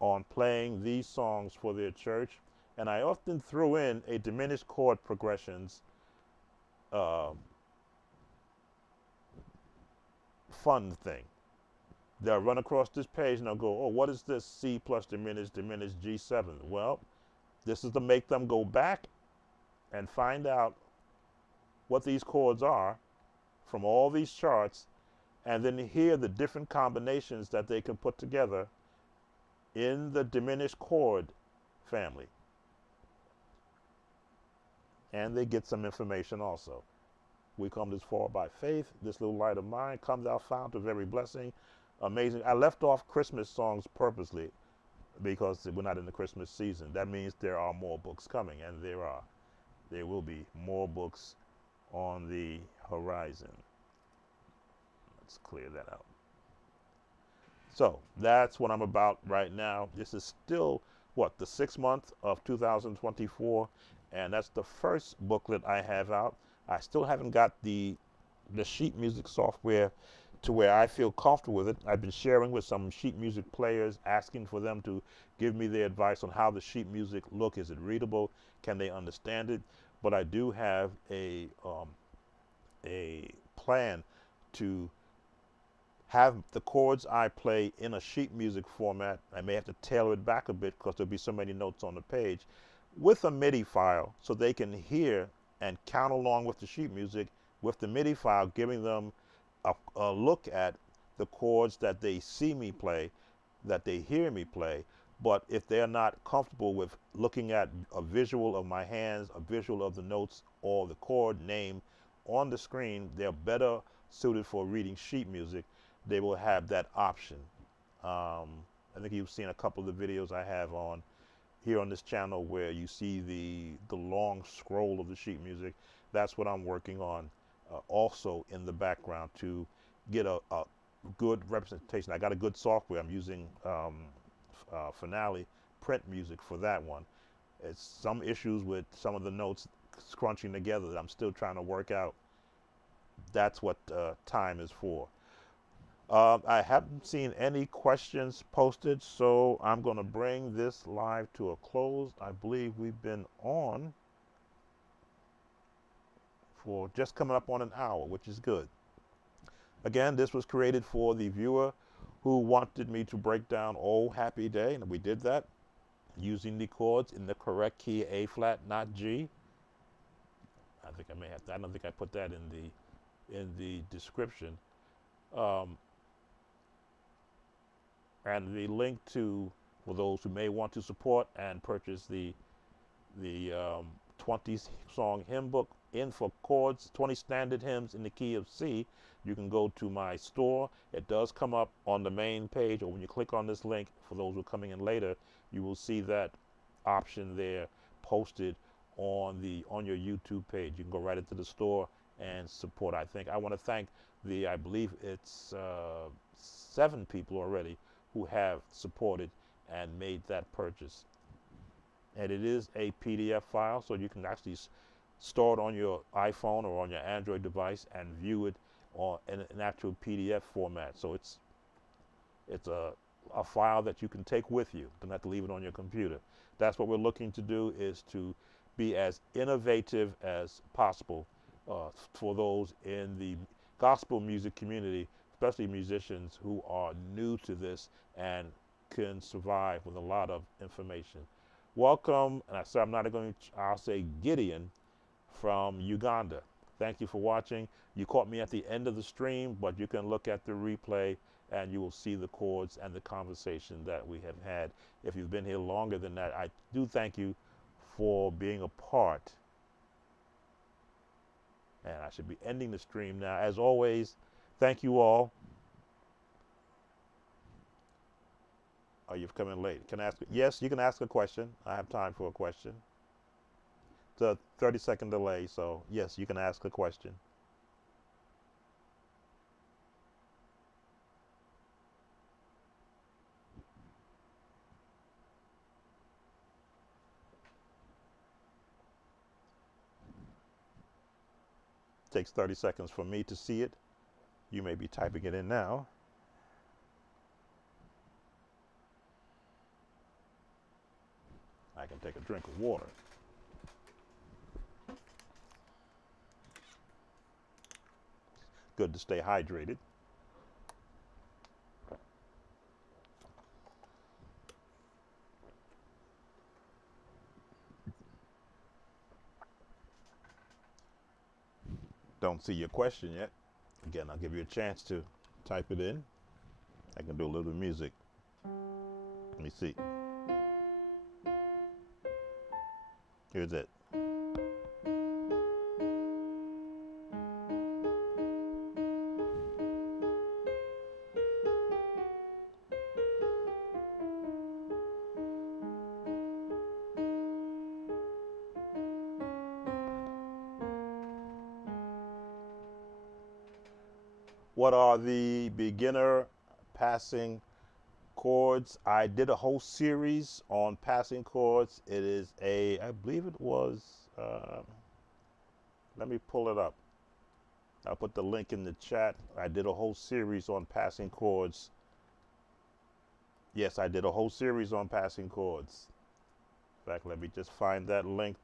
on playing these songs for their church. And I often throw in a diminished chord progressions fun thing. They'll run across this page and they'll go, oh, what is this C plus diminished G7? Well, this is to make them go back and find out what these chords are from all these charts, and then hear the different combinations that they can put together in the diminished chord family. And they get some information also. We come this far by faith. This little light of mine comes out fount of every blessing. Amazing. I left off Christmas songs purposely because we're not in the Christmas season. That means there are more books coming, and there are. There will be more books on the horizon. Let's clear that out. So that's what I'm about right now. This is still, what, the 6th month of 2024, and that's the first booklet I have out. I still haven't got the sheet music software to where I feel comfortable with it. I've been sharing with some sheet music players, asking for them to give me their advice on how the sheet music look. Is it readable? Can they understand it? But I do have a plan to have the chords I play in a sheet music format. I may have to tailor it back a bit because there'll be so many notes on the page, with a MIDI file so they can hear and count along with the sheet music with the MIDI file, giving them a look at the chords that they see me play, that they hear me play. But if they're not comfortable with looking at a visual of my hands, a visual of the notes or the chord name on the screen, they're better suited for reading sheet music. They will have that option. I think you've seen a couple of the videos I have on here on this channel where you see the long scroll of the sheet music. That's what I'm working on also in the background to get a good representation. I got a good software. I'm using Finale print music for that one. It's some issues with some of the notes scrunching together that I'm still trying to work out. That's what time is for. I haven't seen any questions posted, so I'm going to bring this live to a close. I believe we've been on for just coming up on an hour, which is good. Again, this was created for the viewer who wanted me to break down Oh Happy Day, and we did that using the chords in the correct key, A flat, not G. I think I may have to, I don't think I put that in the description. Um, and the link to, for those who may want to support and purchase the 20 song hymn book in for chords, 20 standard hymns in the key of C, you can go to my store. It does come up on the main page, or when you click on this link, for those who are coming in later, you will see that option there posted on your YouTube page. You can go right into the store and support. I want to thank I believe it's 7 people already who have supported and made that purchase. And it is a PDF file, so you can actually store it on your iPhone or on your Android device and view it on in an actual PDF format. So it's a file that you can take with you. Don't have to leave it on your computer. That's what we're looking to do, is to be as innovative as possible for those in the gospel music community, especially musicians who are new to this and can survive with a lot of information. Welcome, and I say I'm not going to, I'll say Gideon from Uganda. Thank you for watching. You caught me at the end of the stream, but you can look at the replay and you will see the chords and the conversation that we have had. If you've been here longer than that, I do thank you for being a part. And I should be ending the stream now. As always, thank you all. Oh, you've come in late. Can I ask? Yes, you can ask a question. I have time for a question. It's a 30-second delay, so yes, you can ask a question. Takes 30 seconds for me to see it. You may be typing it in now. I can take a drink of water. Good to stay hydrated. Don't see your question yet. Again, I'll give you a chance to type it in. I can do a little music. Let me see. Here's it. What are the beginner passing chords? I did a whole series on passing chords. It is I believe it was, let me pull it up. I'll put the link in the chat. I did a whole series on passing chords. Yes, I did a whole series on passing chords. In fact, let me just find that link.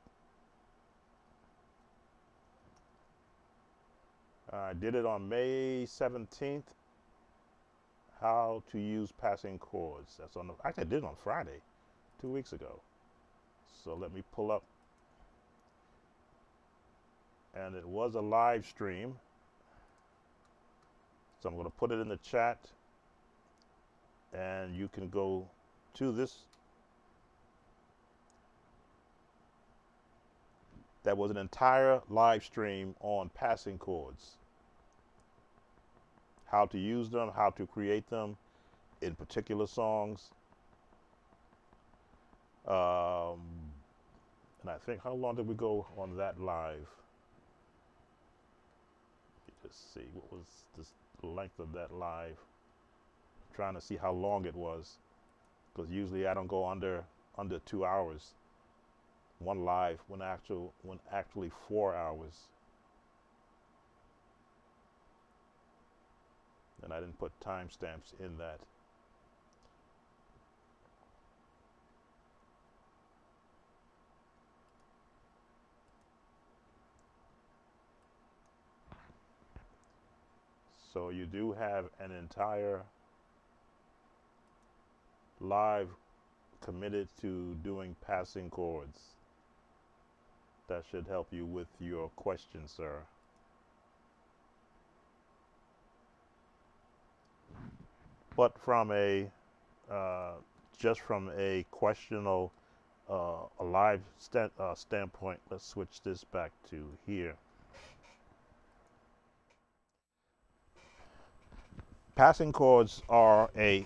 I did it on May 17th. How to use passing chords. That's on actually I did it on Friday, 2 weeks ago. So let me pull up. And it was a live stream. So I'm going to put it in the chat. And you can go to this. That was an entire live stream on passing chords. How to use them, how to create them in particular songs. And I think, how long did we go on that live? Just see, what was the length of that live? I'm trying to see how long it was, because usually I don't go under 2 hours. One live when actually 4 hours. and I didn't put timestamps in that. So you do have an entire live committed to doing passing chords. That should help you with your question, sir. But from a just from a questional, a live standpoint, let's switch this back to here. Passing chords are in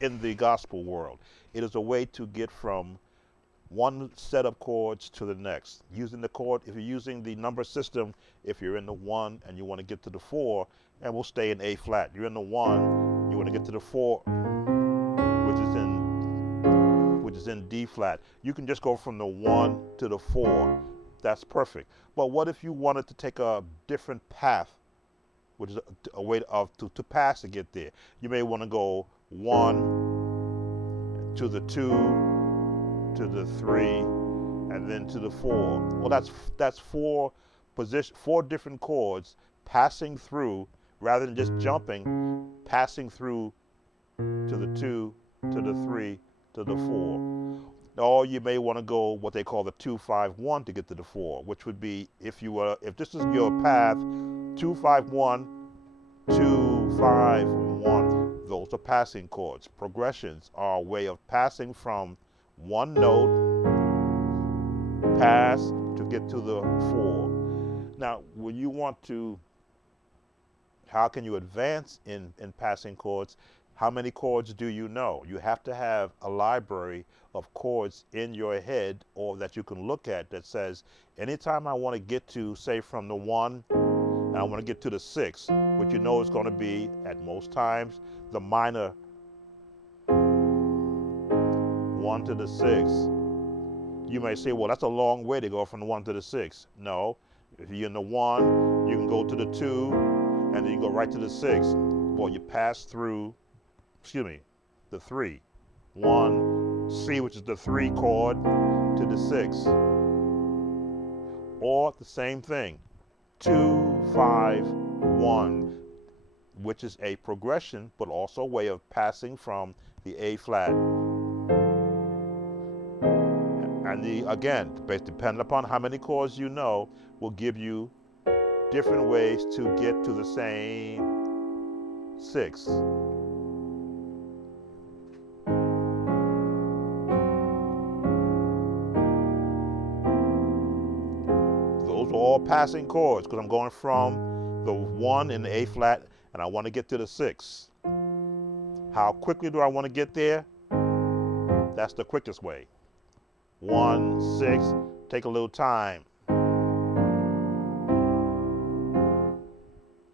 the gospel world, it is a way to get from one set of chords to the next. Using the chord, if you're using the number system, if you're in the 1 and you want to get to the 4, and we'll stay in A flat. You're in the 1, you want to get to the 4, which is in D flat. You can just go from the 1 to the 4. That's perfect. But what if you wanted to take a different path, which is a way to pass to get there? You may want to go 1 to the 2 to the 3 and then to the 4. Well, that's four different chords passing through, rather than just jumping, passing through to the 2 to the 3 to the 4. Or you may want to go what they call the 2-5-1 to get to the 4, which would be, if this is your path, 2-5-1, 2-5-1. Those are passing chords. Progressions are a way of passing from one note, pass to get to the 4. Now, when you want to, how can you advance in passing chords? How many chords do you know? You have to have a library of chords in your head, or that you can look at, that says, anytime I want to get to, say, from the 1, and I want to get to the 6, which you know is going to be, at most times, the minor 1 to the 6. You may say, well, that's a long way to go from the 1 to the 6. No. If you're in the 1, you can go to the 2, and then you go right to the 6. Well, you pass through, the 3. 1, C, which is the 3 chord, to the 6. Or the same thing, 2-5-1, which is a progression, but also a way of passing from the A flat. And again, depending upon how many chords you know, will give you different ways to get to the same 6. Those are all passing chords, because I'm going from the 1 in the A flat and I want to get to the 6. How quickly do I want to get there? That's the quickest way. 1, 6, take a little time.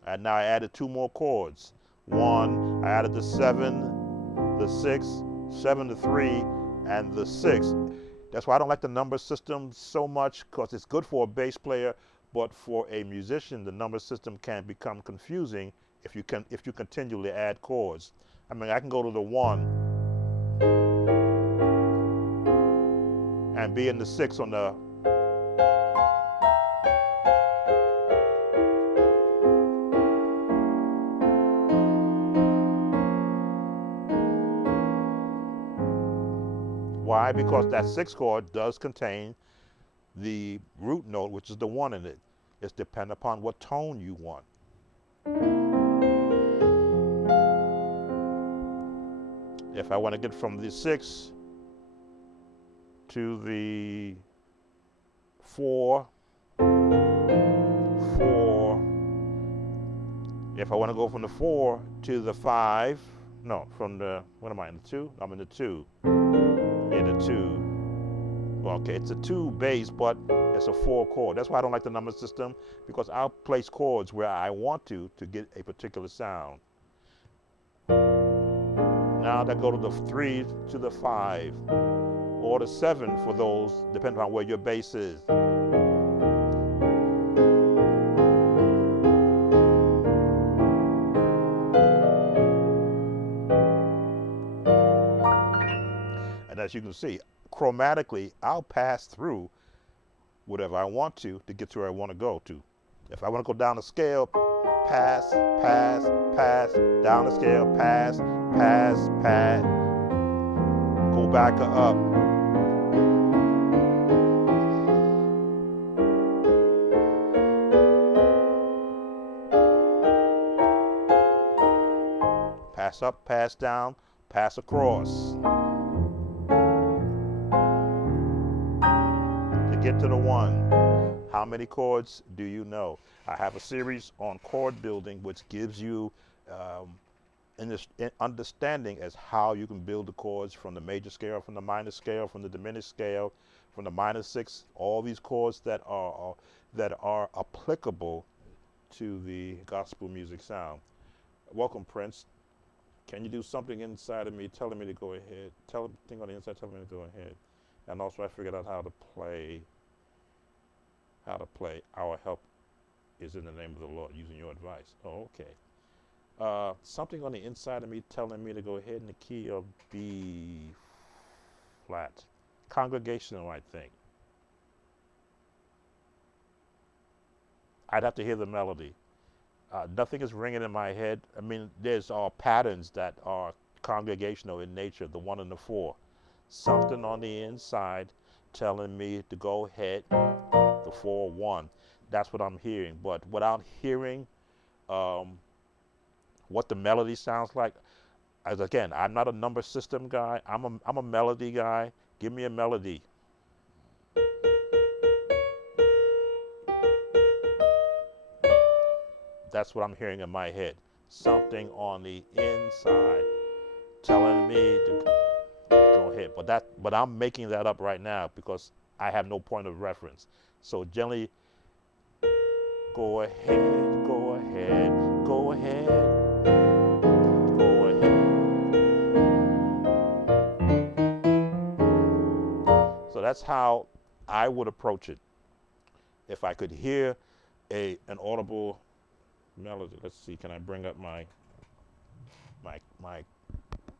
And now I added 2 more chords. 1, I added the 7, the 6, 7 to 3, and the 6. That's why I don't like the number system so much, because it's good for a bass player, but for a musician, the number system can become confusing if you continually add chords. I mean, I can go to the 1 and be in the 6 on the why? Because that 6 chord does contain the root note, which is the 1 in it. It's dependent upon what tone you want. If I want to get from the 6 to the 4, 4. If I want to go from the 4 to the 5, no, from the, what am I, in the 2? I'm in the 2. In the 2. Well, okay, it's a 2 bass, but it's a 4 chord. That's why I don't like the number system, because I'll place chords where I want to get a particular sound. Now that go to the 3 to the 5, or the 7 for those, depending on where your bass is. as you can see, chromatically, I'll pass through whatever I want to get to where I want to go to. If I want to go down the scale, pass, pass, pass, down the scale, pass, pass, pass, go back or up. Pass up, pass down, pass across. To get to the one, how many chords do you know? I have a series on chord building which gives you an understanding as how you can build the chords from the major scale, from the minor scale, from the diminished scale, from the minor six, all these chords that are applicable to the gospel music sound. Welcome, Prince. Can you do something inside of me telling me to go ahead? Tell thing on the inside telling me to go ahead. And also I figured out how to play Our Help is in the Name of the Lord, using your advice. Oh, okay. Something on the inside of me telling me to go ahead in the key of B flat. Congregational, I think. I'd have to hear the melody. Nothing is ringing in my head. I mean, there's patterns that are congregational in nature, the 1 and the 4. Something on the inside telling me to go ahead, the 4-1. That's what I'm hearing. But without hearing what the melody sounds like, as again, I'm not a number system guy. I'm a melody guy. Give me a melody. That's what I'm hearing in my head. Something on the inside telling me to go ahead. But I'm making that up right now because I have no point of reference. So generally, go ahead, go ahead, go ahead, go ahead. So that's how I would approach it. If I could hear an audible melody. Let's see, can I bring up my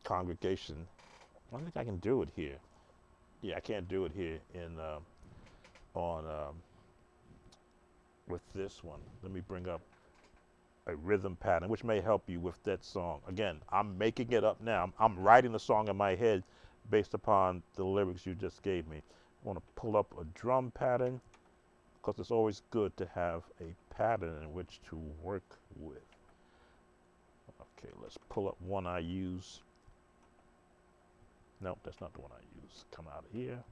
congregation? I don't think I can do it here. Yeah, I can't do it here with this one. Let me bring up a rhythm pattern, which may help you with that song. Again, I'm making it up now. I'm writing the song in my head based upon the lyrics you just gave me. I want to pull up a drum pattern, because it's always good to have a pattern in which to work with. Okay, let's pull up one I use. Nope, that's not the one I use. Come out of here.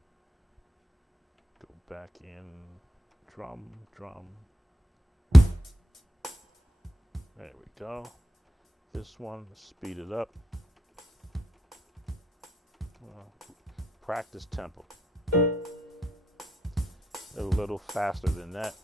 Go back in. Drum. There we go. This one, speed it up. Practice tempo. A little faster than that.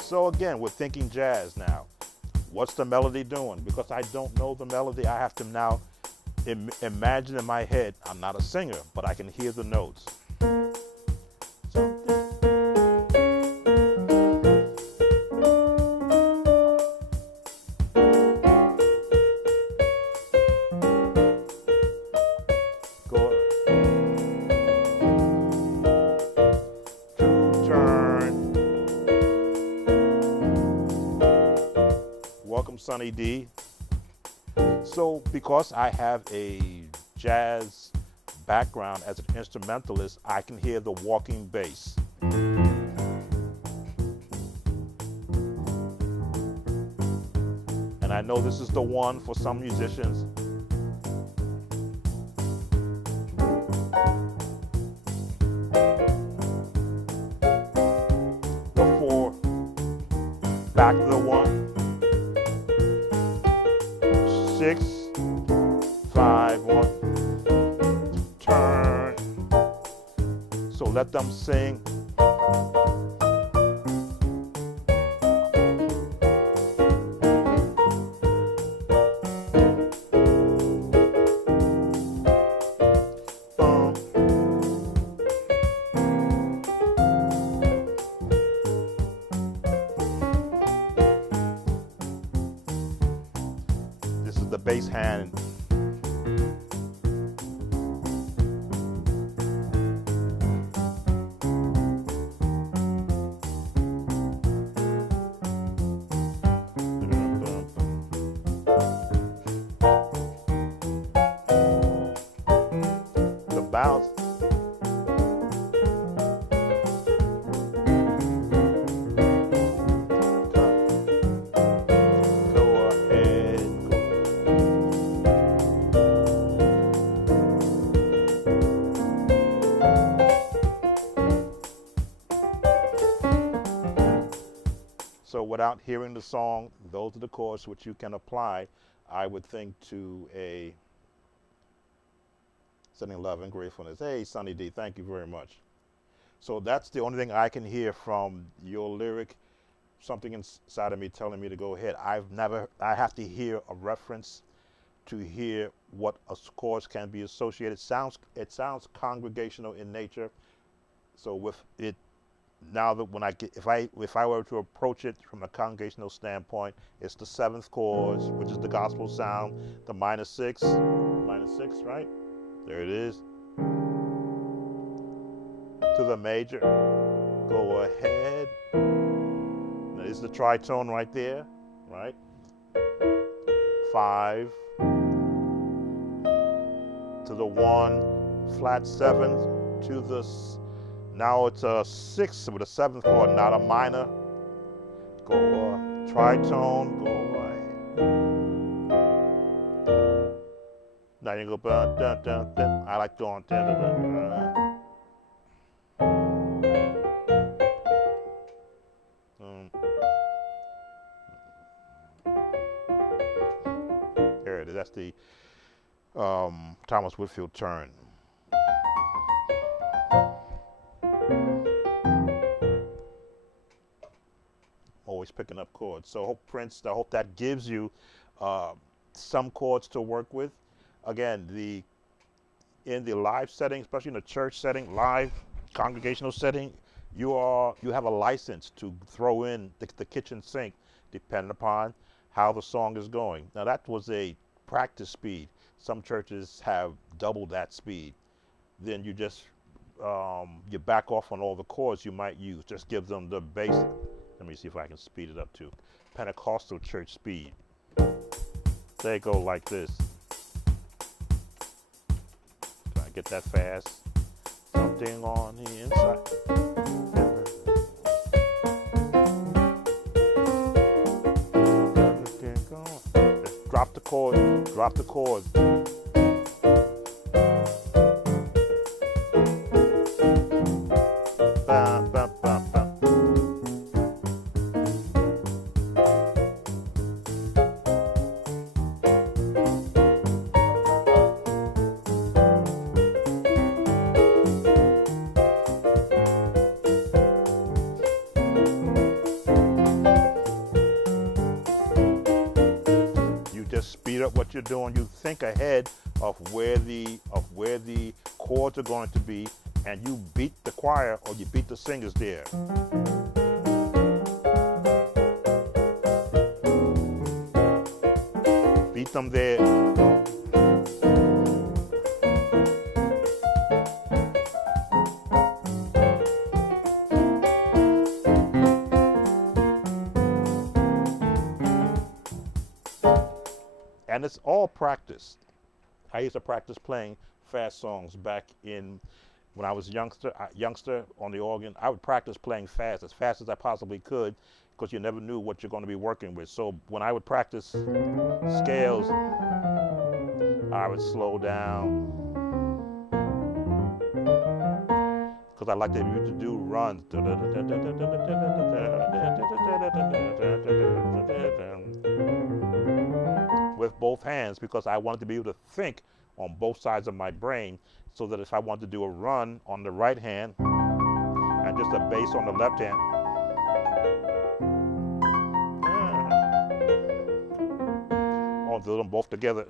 So again, we're thinking jazz now. What's the melody doing? Because I don't know the melody, I have to now imagine in my head. I'm not a singer, but I can hear the notes. Welcome, Sonny D. So because I have a jazz background as an instrumentalist, I can hear the walking bass. And I know this is the one for some musicians. The 4, back to the 1. 6, 5, 1, turn. So let them sing. the bass hand. The bounce. So without hearing the song, those are the chords which you can apply, I would think, to a sending love and gratefulness. Hey, Sonny D, thank you very much. So that's the only thing I can hear from your lyric, something inside of me telling me to go ahead. I have to hear a reference to hear what a chords can be associated. It sounds congregational in nature. So with it, now that when if I were to approach it from a congregational standpoint, it's the seventh chords, which is the gospel sound, the minor six, right? There it is. To the major. Go ahead. There's the tritone right there, right? 5 to the 1, flat 7 to the. Now it's a 6 with a 7th chord, not a minor. Go tritone, go ahead. Now you go dun, dun, dun, dun. I like going dun, dun, dun, dun. There it is. That's the Thomas Whitfield turn. Always picking up chords. So Prince, I hope that gives you some chords to work with. Again, in the live setting, especially in the church setting, live congregational setting, you have a license to throw in the kitchen sink, depending upon how the song is going. Now that was a practice speed. Some churches have double that speed. Then you just you back off on all the chords you might use. Just give them the basic. Let me see if I can speed it up to Pentecostal church speed. They go like this. Try to get that fast. Something on the inside. Drop the chords. Drop the chords. Bam, bam, bam, bam. Speed up what you're doing. You think ahead of where the chords are going to be, and you beat the choir or you beat the singers there. Beat them there. And it's all practice. I used to practice playing fast songs back in when I was youngster on the organ. I would practice playing fast as I possibly could, because you never knew what you're going to be working with. So when I would practice scales, I would slow down, because I like to do runs with both hands, because I wanted to be able to think on both sides of my brain, so that if I wanted to do a run on the right hand and just a bass on the left hand, or do them both together.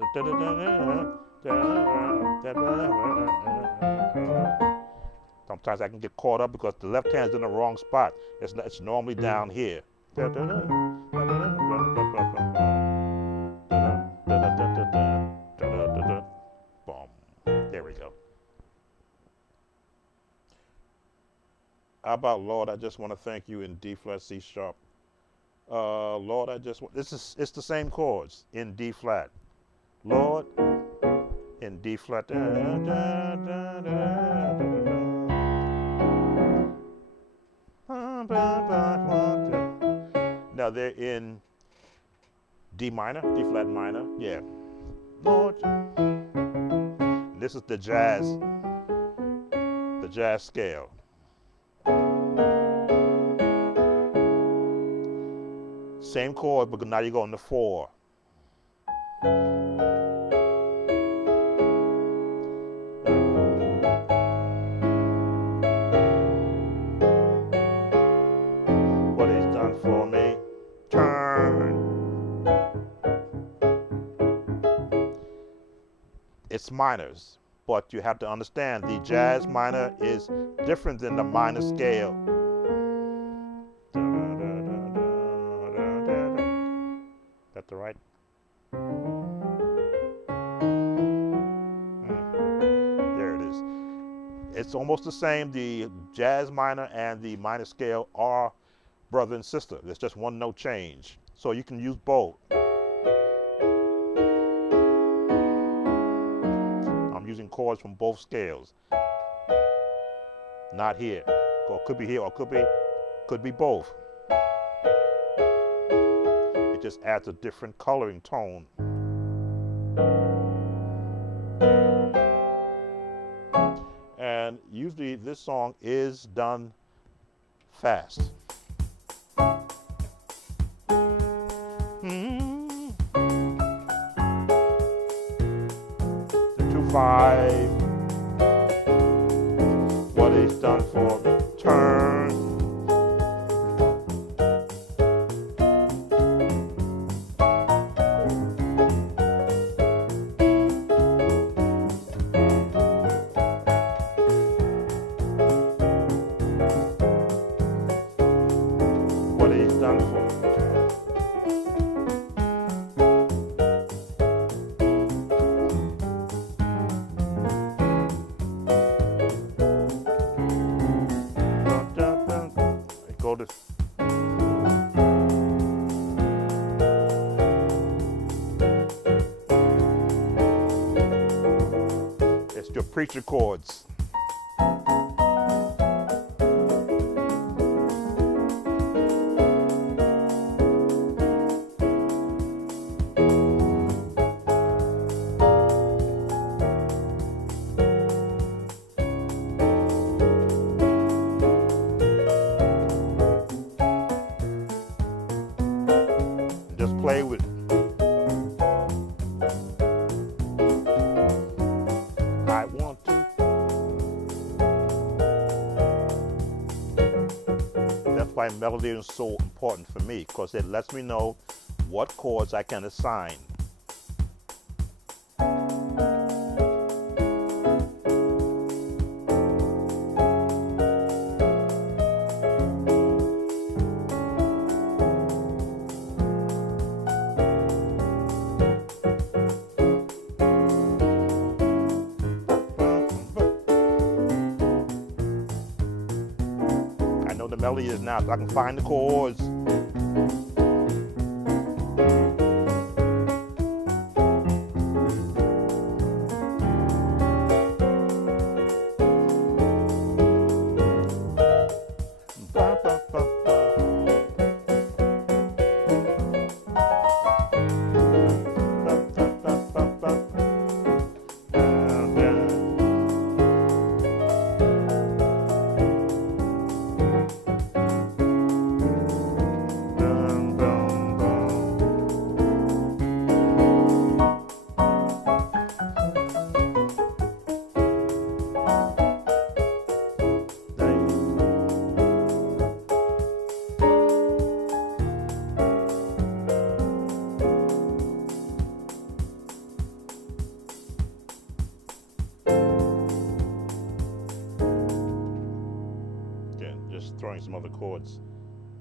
Sometimes I can get caught up because the left hand's in the wrong spot. It's normally down here. How about Lord, I just want to thank you in D flat, C sharp. Lord, I just want, it's the same chords in D flat. Lord, in D flat. Now they're in D minor, D flat minor. Yeah. Lord. This is the jazz scale. Same chord, but now you go into 4. What he's done for me, turn. It's minors, but you have to understand the jazz minor is different than the minor scale. That's the right. There it is. It's almost the same. The jazz minor and the minor scale are brother and sister. There's just one note change. So you can use both. I'm using chords from both scales. Not here. Or could be here or could be both. It just adds a different coloring tone. And usually this song is done fast. 2-5. What he's done for me, turn. What he's done for me. Go to it's your preacher chords. Just play with it. I want to. That's why melody is so important for me, because it lets me know what chords I can assign. The melody is now, so I can find the chords. Just throwing some other chords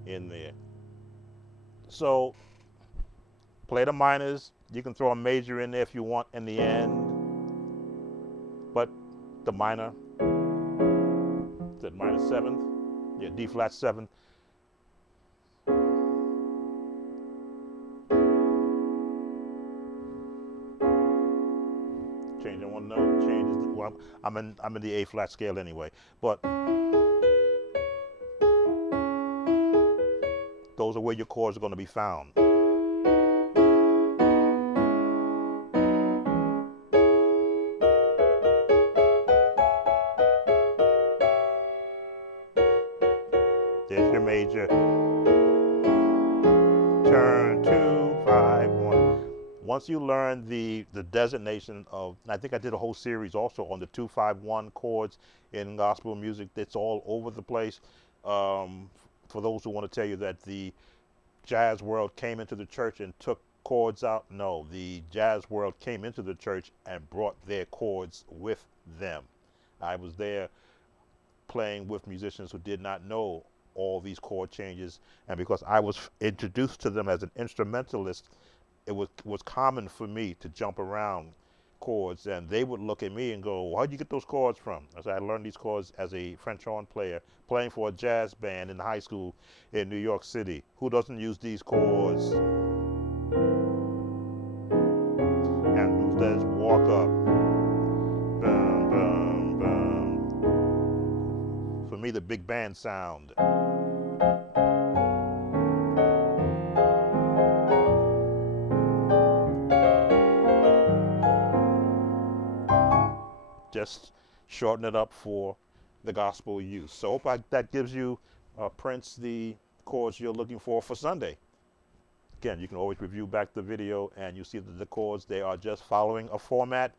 in there. So play the minors. You can throw a major in there if you want in the end, but the minor, the minor 7th, Yeah, D flat 7. Changing one note changes. Well, I'm in the A flat scale anyway, but those are where your chords are going to be found. There's your major. Turn 2 5 1. Once you learn the designation of, I think I did a whole series also on the 2-5-1 chords in gospel music. That's all over the place. For those who want to tell you that the jazz world came into the church and took chords out, no, the jazz world came into the church and brought their chords with them. I was there playing with musicians who did not know all these chord changes, and because I was introduced to them as an instrumentalist, it was common for me to jump around chords, and they would look at me and go, "Where'd you get those chords from?" I said, "I learned these chords as a French horn player playing for a jazz band in high school in New York City. Who doesn't use these chords?" And there's walk up, bum, bum, bum. For me, the big band sound. Just shorten it up for the gospel use. So hope that gives you, Prince, the chords you're looking for Sunday. Again, you can always review back the video and you see that the chords, they are just following a format,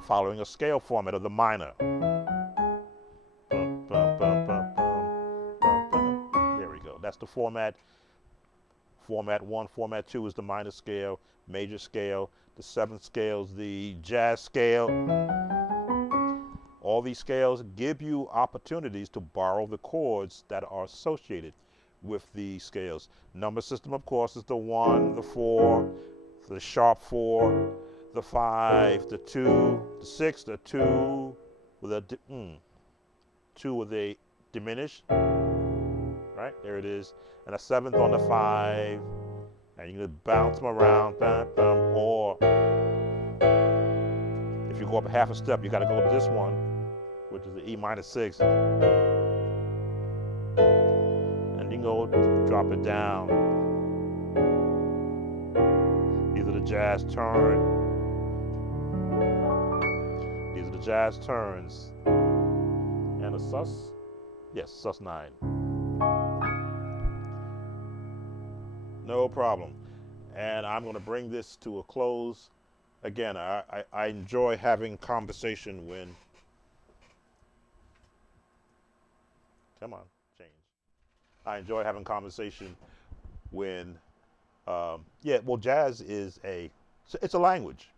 following a scale format of the minor. Bum, bum, bum, bum, bum, bum, bum. There we go. That's the format. Format 1, Format 2 is the minor scale, major scale, the 7th scales, the jazz scale. All these scales give you opportunities to borrow the chords that are associated with the scales. Number system, of course, is the 1, the 4, the sharp 4, the 5, the 2, the 6, the 2 with a 2 with a diminished. Right, there it is, and a 7th on the 5, and you can bounce them around, bam, bam, or if you go up a half a step, you got to go to this one, which is the E minor 6, and you can go drop it down. These are the jazz turn. These are the jazz turns, and a sus, yes, sus 9. No problem. And I'm going to bring this to a close. Again, I enjoy having conversation when, come on, change. I enjoy having conversation when, yeah, well, jazz is it's a language.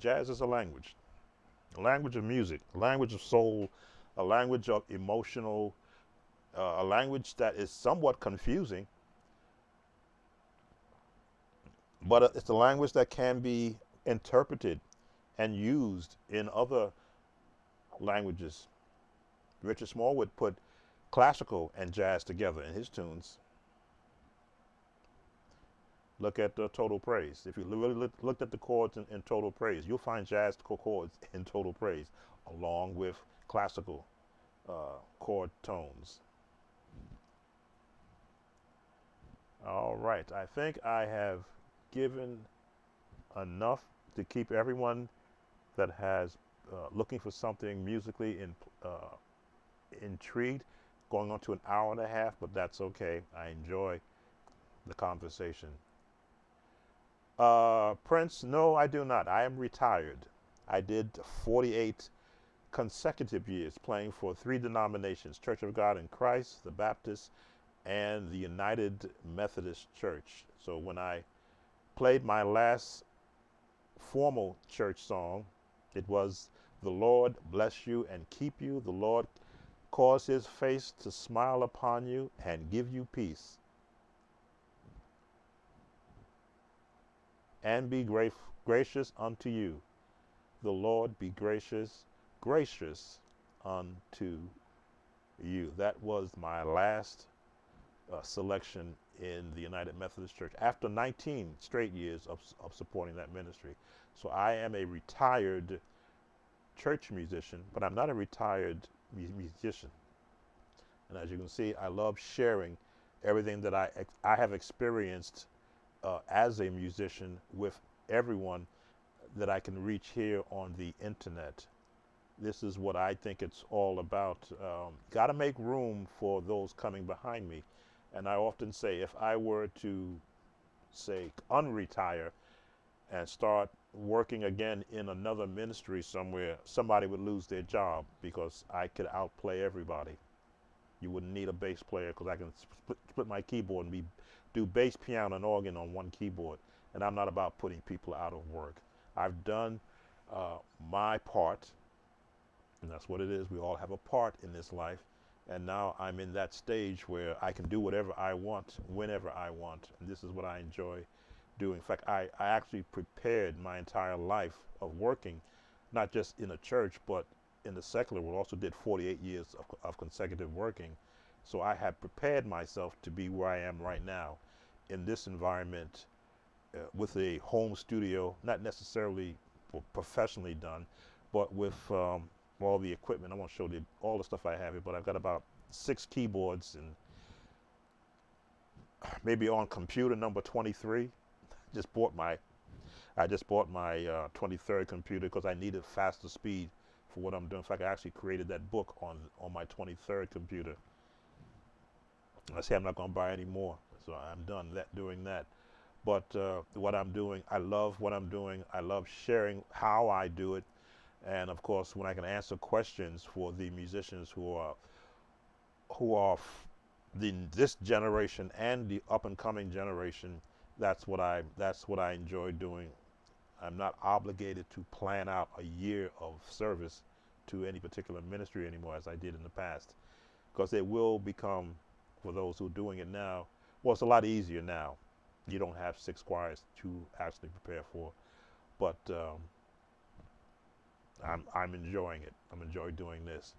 Jazz is a language of music, a language of soul, a language of emotional, a language that is somewhat confusing, but it's a language that can be interpreted and used in other languages. Richard Smallwood put classical and jazz together in his tunes. Look at Total Praise. If you really looked at the chords in Total Praise, you'll find jazz chords in Total Praise along with classical chord tones. All right, I think I have given enough to keep everyone that has looking for something musically intrigued, going on to an hour and a half, but that's okay. I enjoy the conversation. Prince, no, I do not. I am retired. I did 48 consecutive years playing for 3 denominations, Church of God in Christ, the Baptist, and the United Methodist Church. So when I played my last formal church song, it was "The Lord bless you and keep you. The Lord cause his face to smile upon you and give you peace. And be gracious unto you. The Lord be gracious unto you. That was my last selection in the United Methodist Church after 19 straight years of supporting that ministry. So I am a retired church musician, but I'm not a retired musician. And as you can see, I love sharing everything that I have experienced as a musician with everyone that I can reach here on the internet. This is what I think it's all about. Got to make room for those coming behind me. And I often say, if I were to, say, unretire and start working again in another ministry somewhere, somebody would lose their job because I could outplay everybody. You wouldn't need a bass player because I can split my keyboard and do bass, piano, and organ on one keyboard. And I'm not about putting people out of work. I've done my part, and that's what it is. We all have a part in this life. And now I'm in that stage where I can do whatever I want, whenever I want. And this is what I enjoy doing. In fact, I actually prepared my entire life of working, not just in a church, but in the secular world. Also did 48 years of consecutive working. So I have prepared myself to be where I am right now in this environment with a home studio, not necessarily professionally done, but with all the equipment. I won't show all the stuff I have here, but I've got about 6 keyboards and maybe on computer number 23. I just bought my 23rd computer because I needed faster speed for what I'm doing. In fact, I actually created that book on my 23rd computer. I say I'm not going to buy any more, so I'm done doing that. But what I'm doing, I love what I'm doing. I love sharing how I do it. And of course, when I can answer questions for the musicians who are this generation and the up and coming generation, that's what I enjoy doing. I'm not obligated to plan out a year of service to any particular ministry anymore as I did in the past, because it will become, for those who are doing it now, well, it's a lot easier now. You don't have 6 choirs to actually prepare for, but I'm enjoying it. I'm enjoying doing this.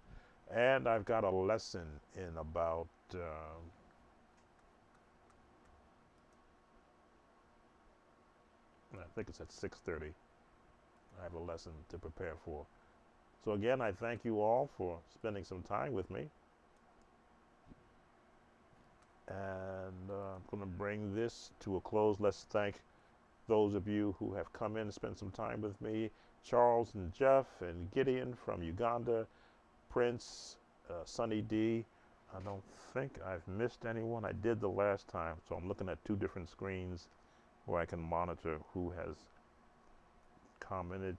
And I've got a lesson in about I think it's at 6:30. I have a lesson to prepare for. So again, I thank you all for spending some time with me. And I'm going to bring this to a close. Let's thank those of you who have come in and spent some time with me. Charles and Jeff and Gideon from Uganda, Prince, Sunny D. I don't think I've missed anyone. I did the last time, so I'm looking at 2 different screens where I can monitor who has commented.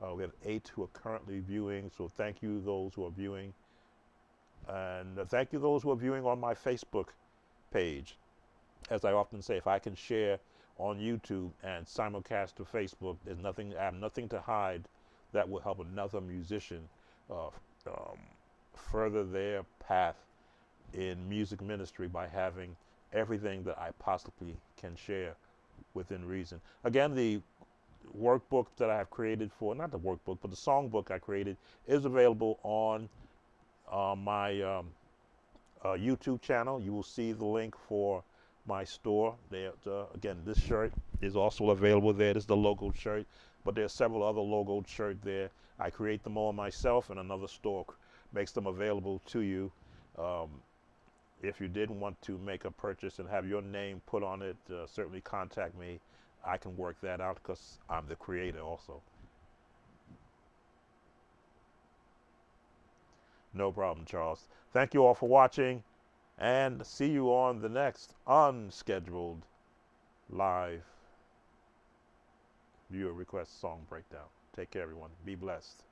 We have 8 who are currently viewing, so thank you those who are viewing. And thank you those who are viewing on my Facebook page. As I often say, if I can share on YouTube and simulcast to Facebook, I have nothing to hide. That will help another musician further their path in music ministry by having everything that I possibly can share within reason. Again, the workbook that I have created for, not the workbook, but the songbook I created is available on my YouTube channel. You will see the link for my store there. Again, this shirt is also available there. This is the logo shirt, but there are several other logo shirts there. I create them all myself, and another store makes them available to you. If you didn't want to make a purchase and have your name put on it, certainly contact me. I can work that out because I'm the creator also. No problem, Charles. Thank you all for watching, and see you on the next unscheduled live viewer request song breakdown. Take care, everyone. Be blessed.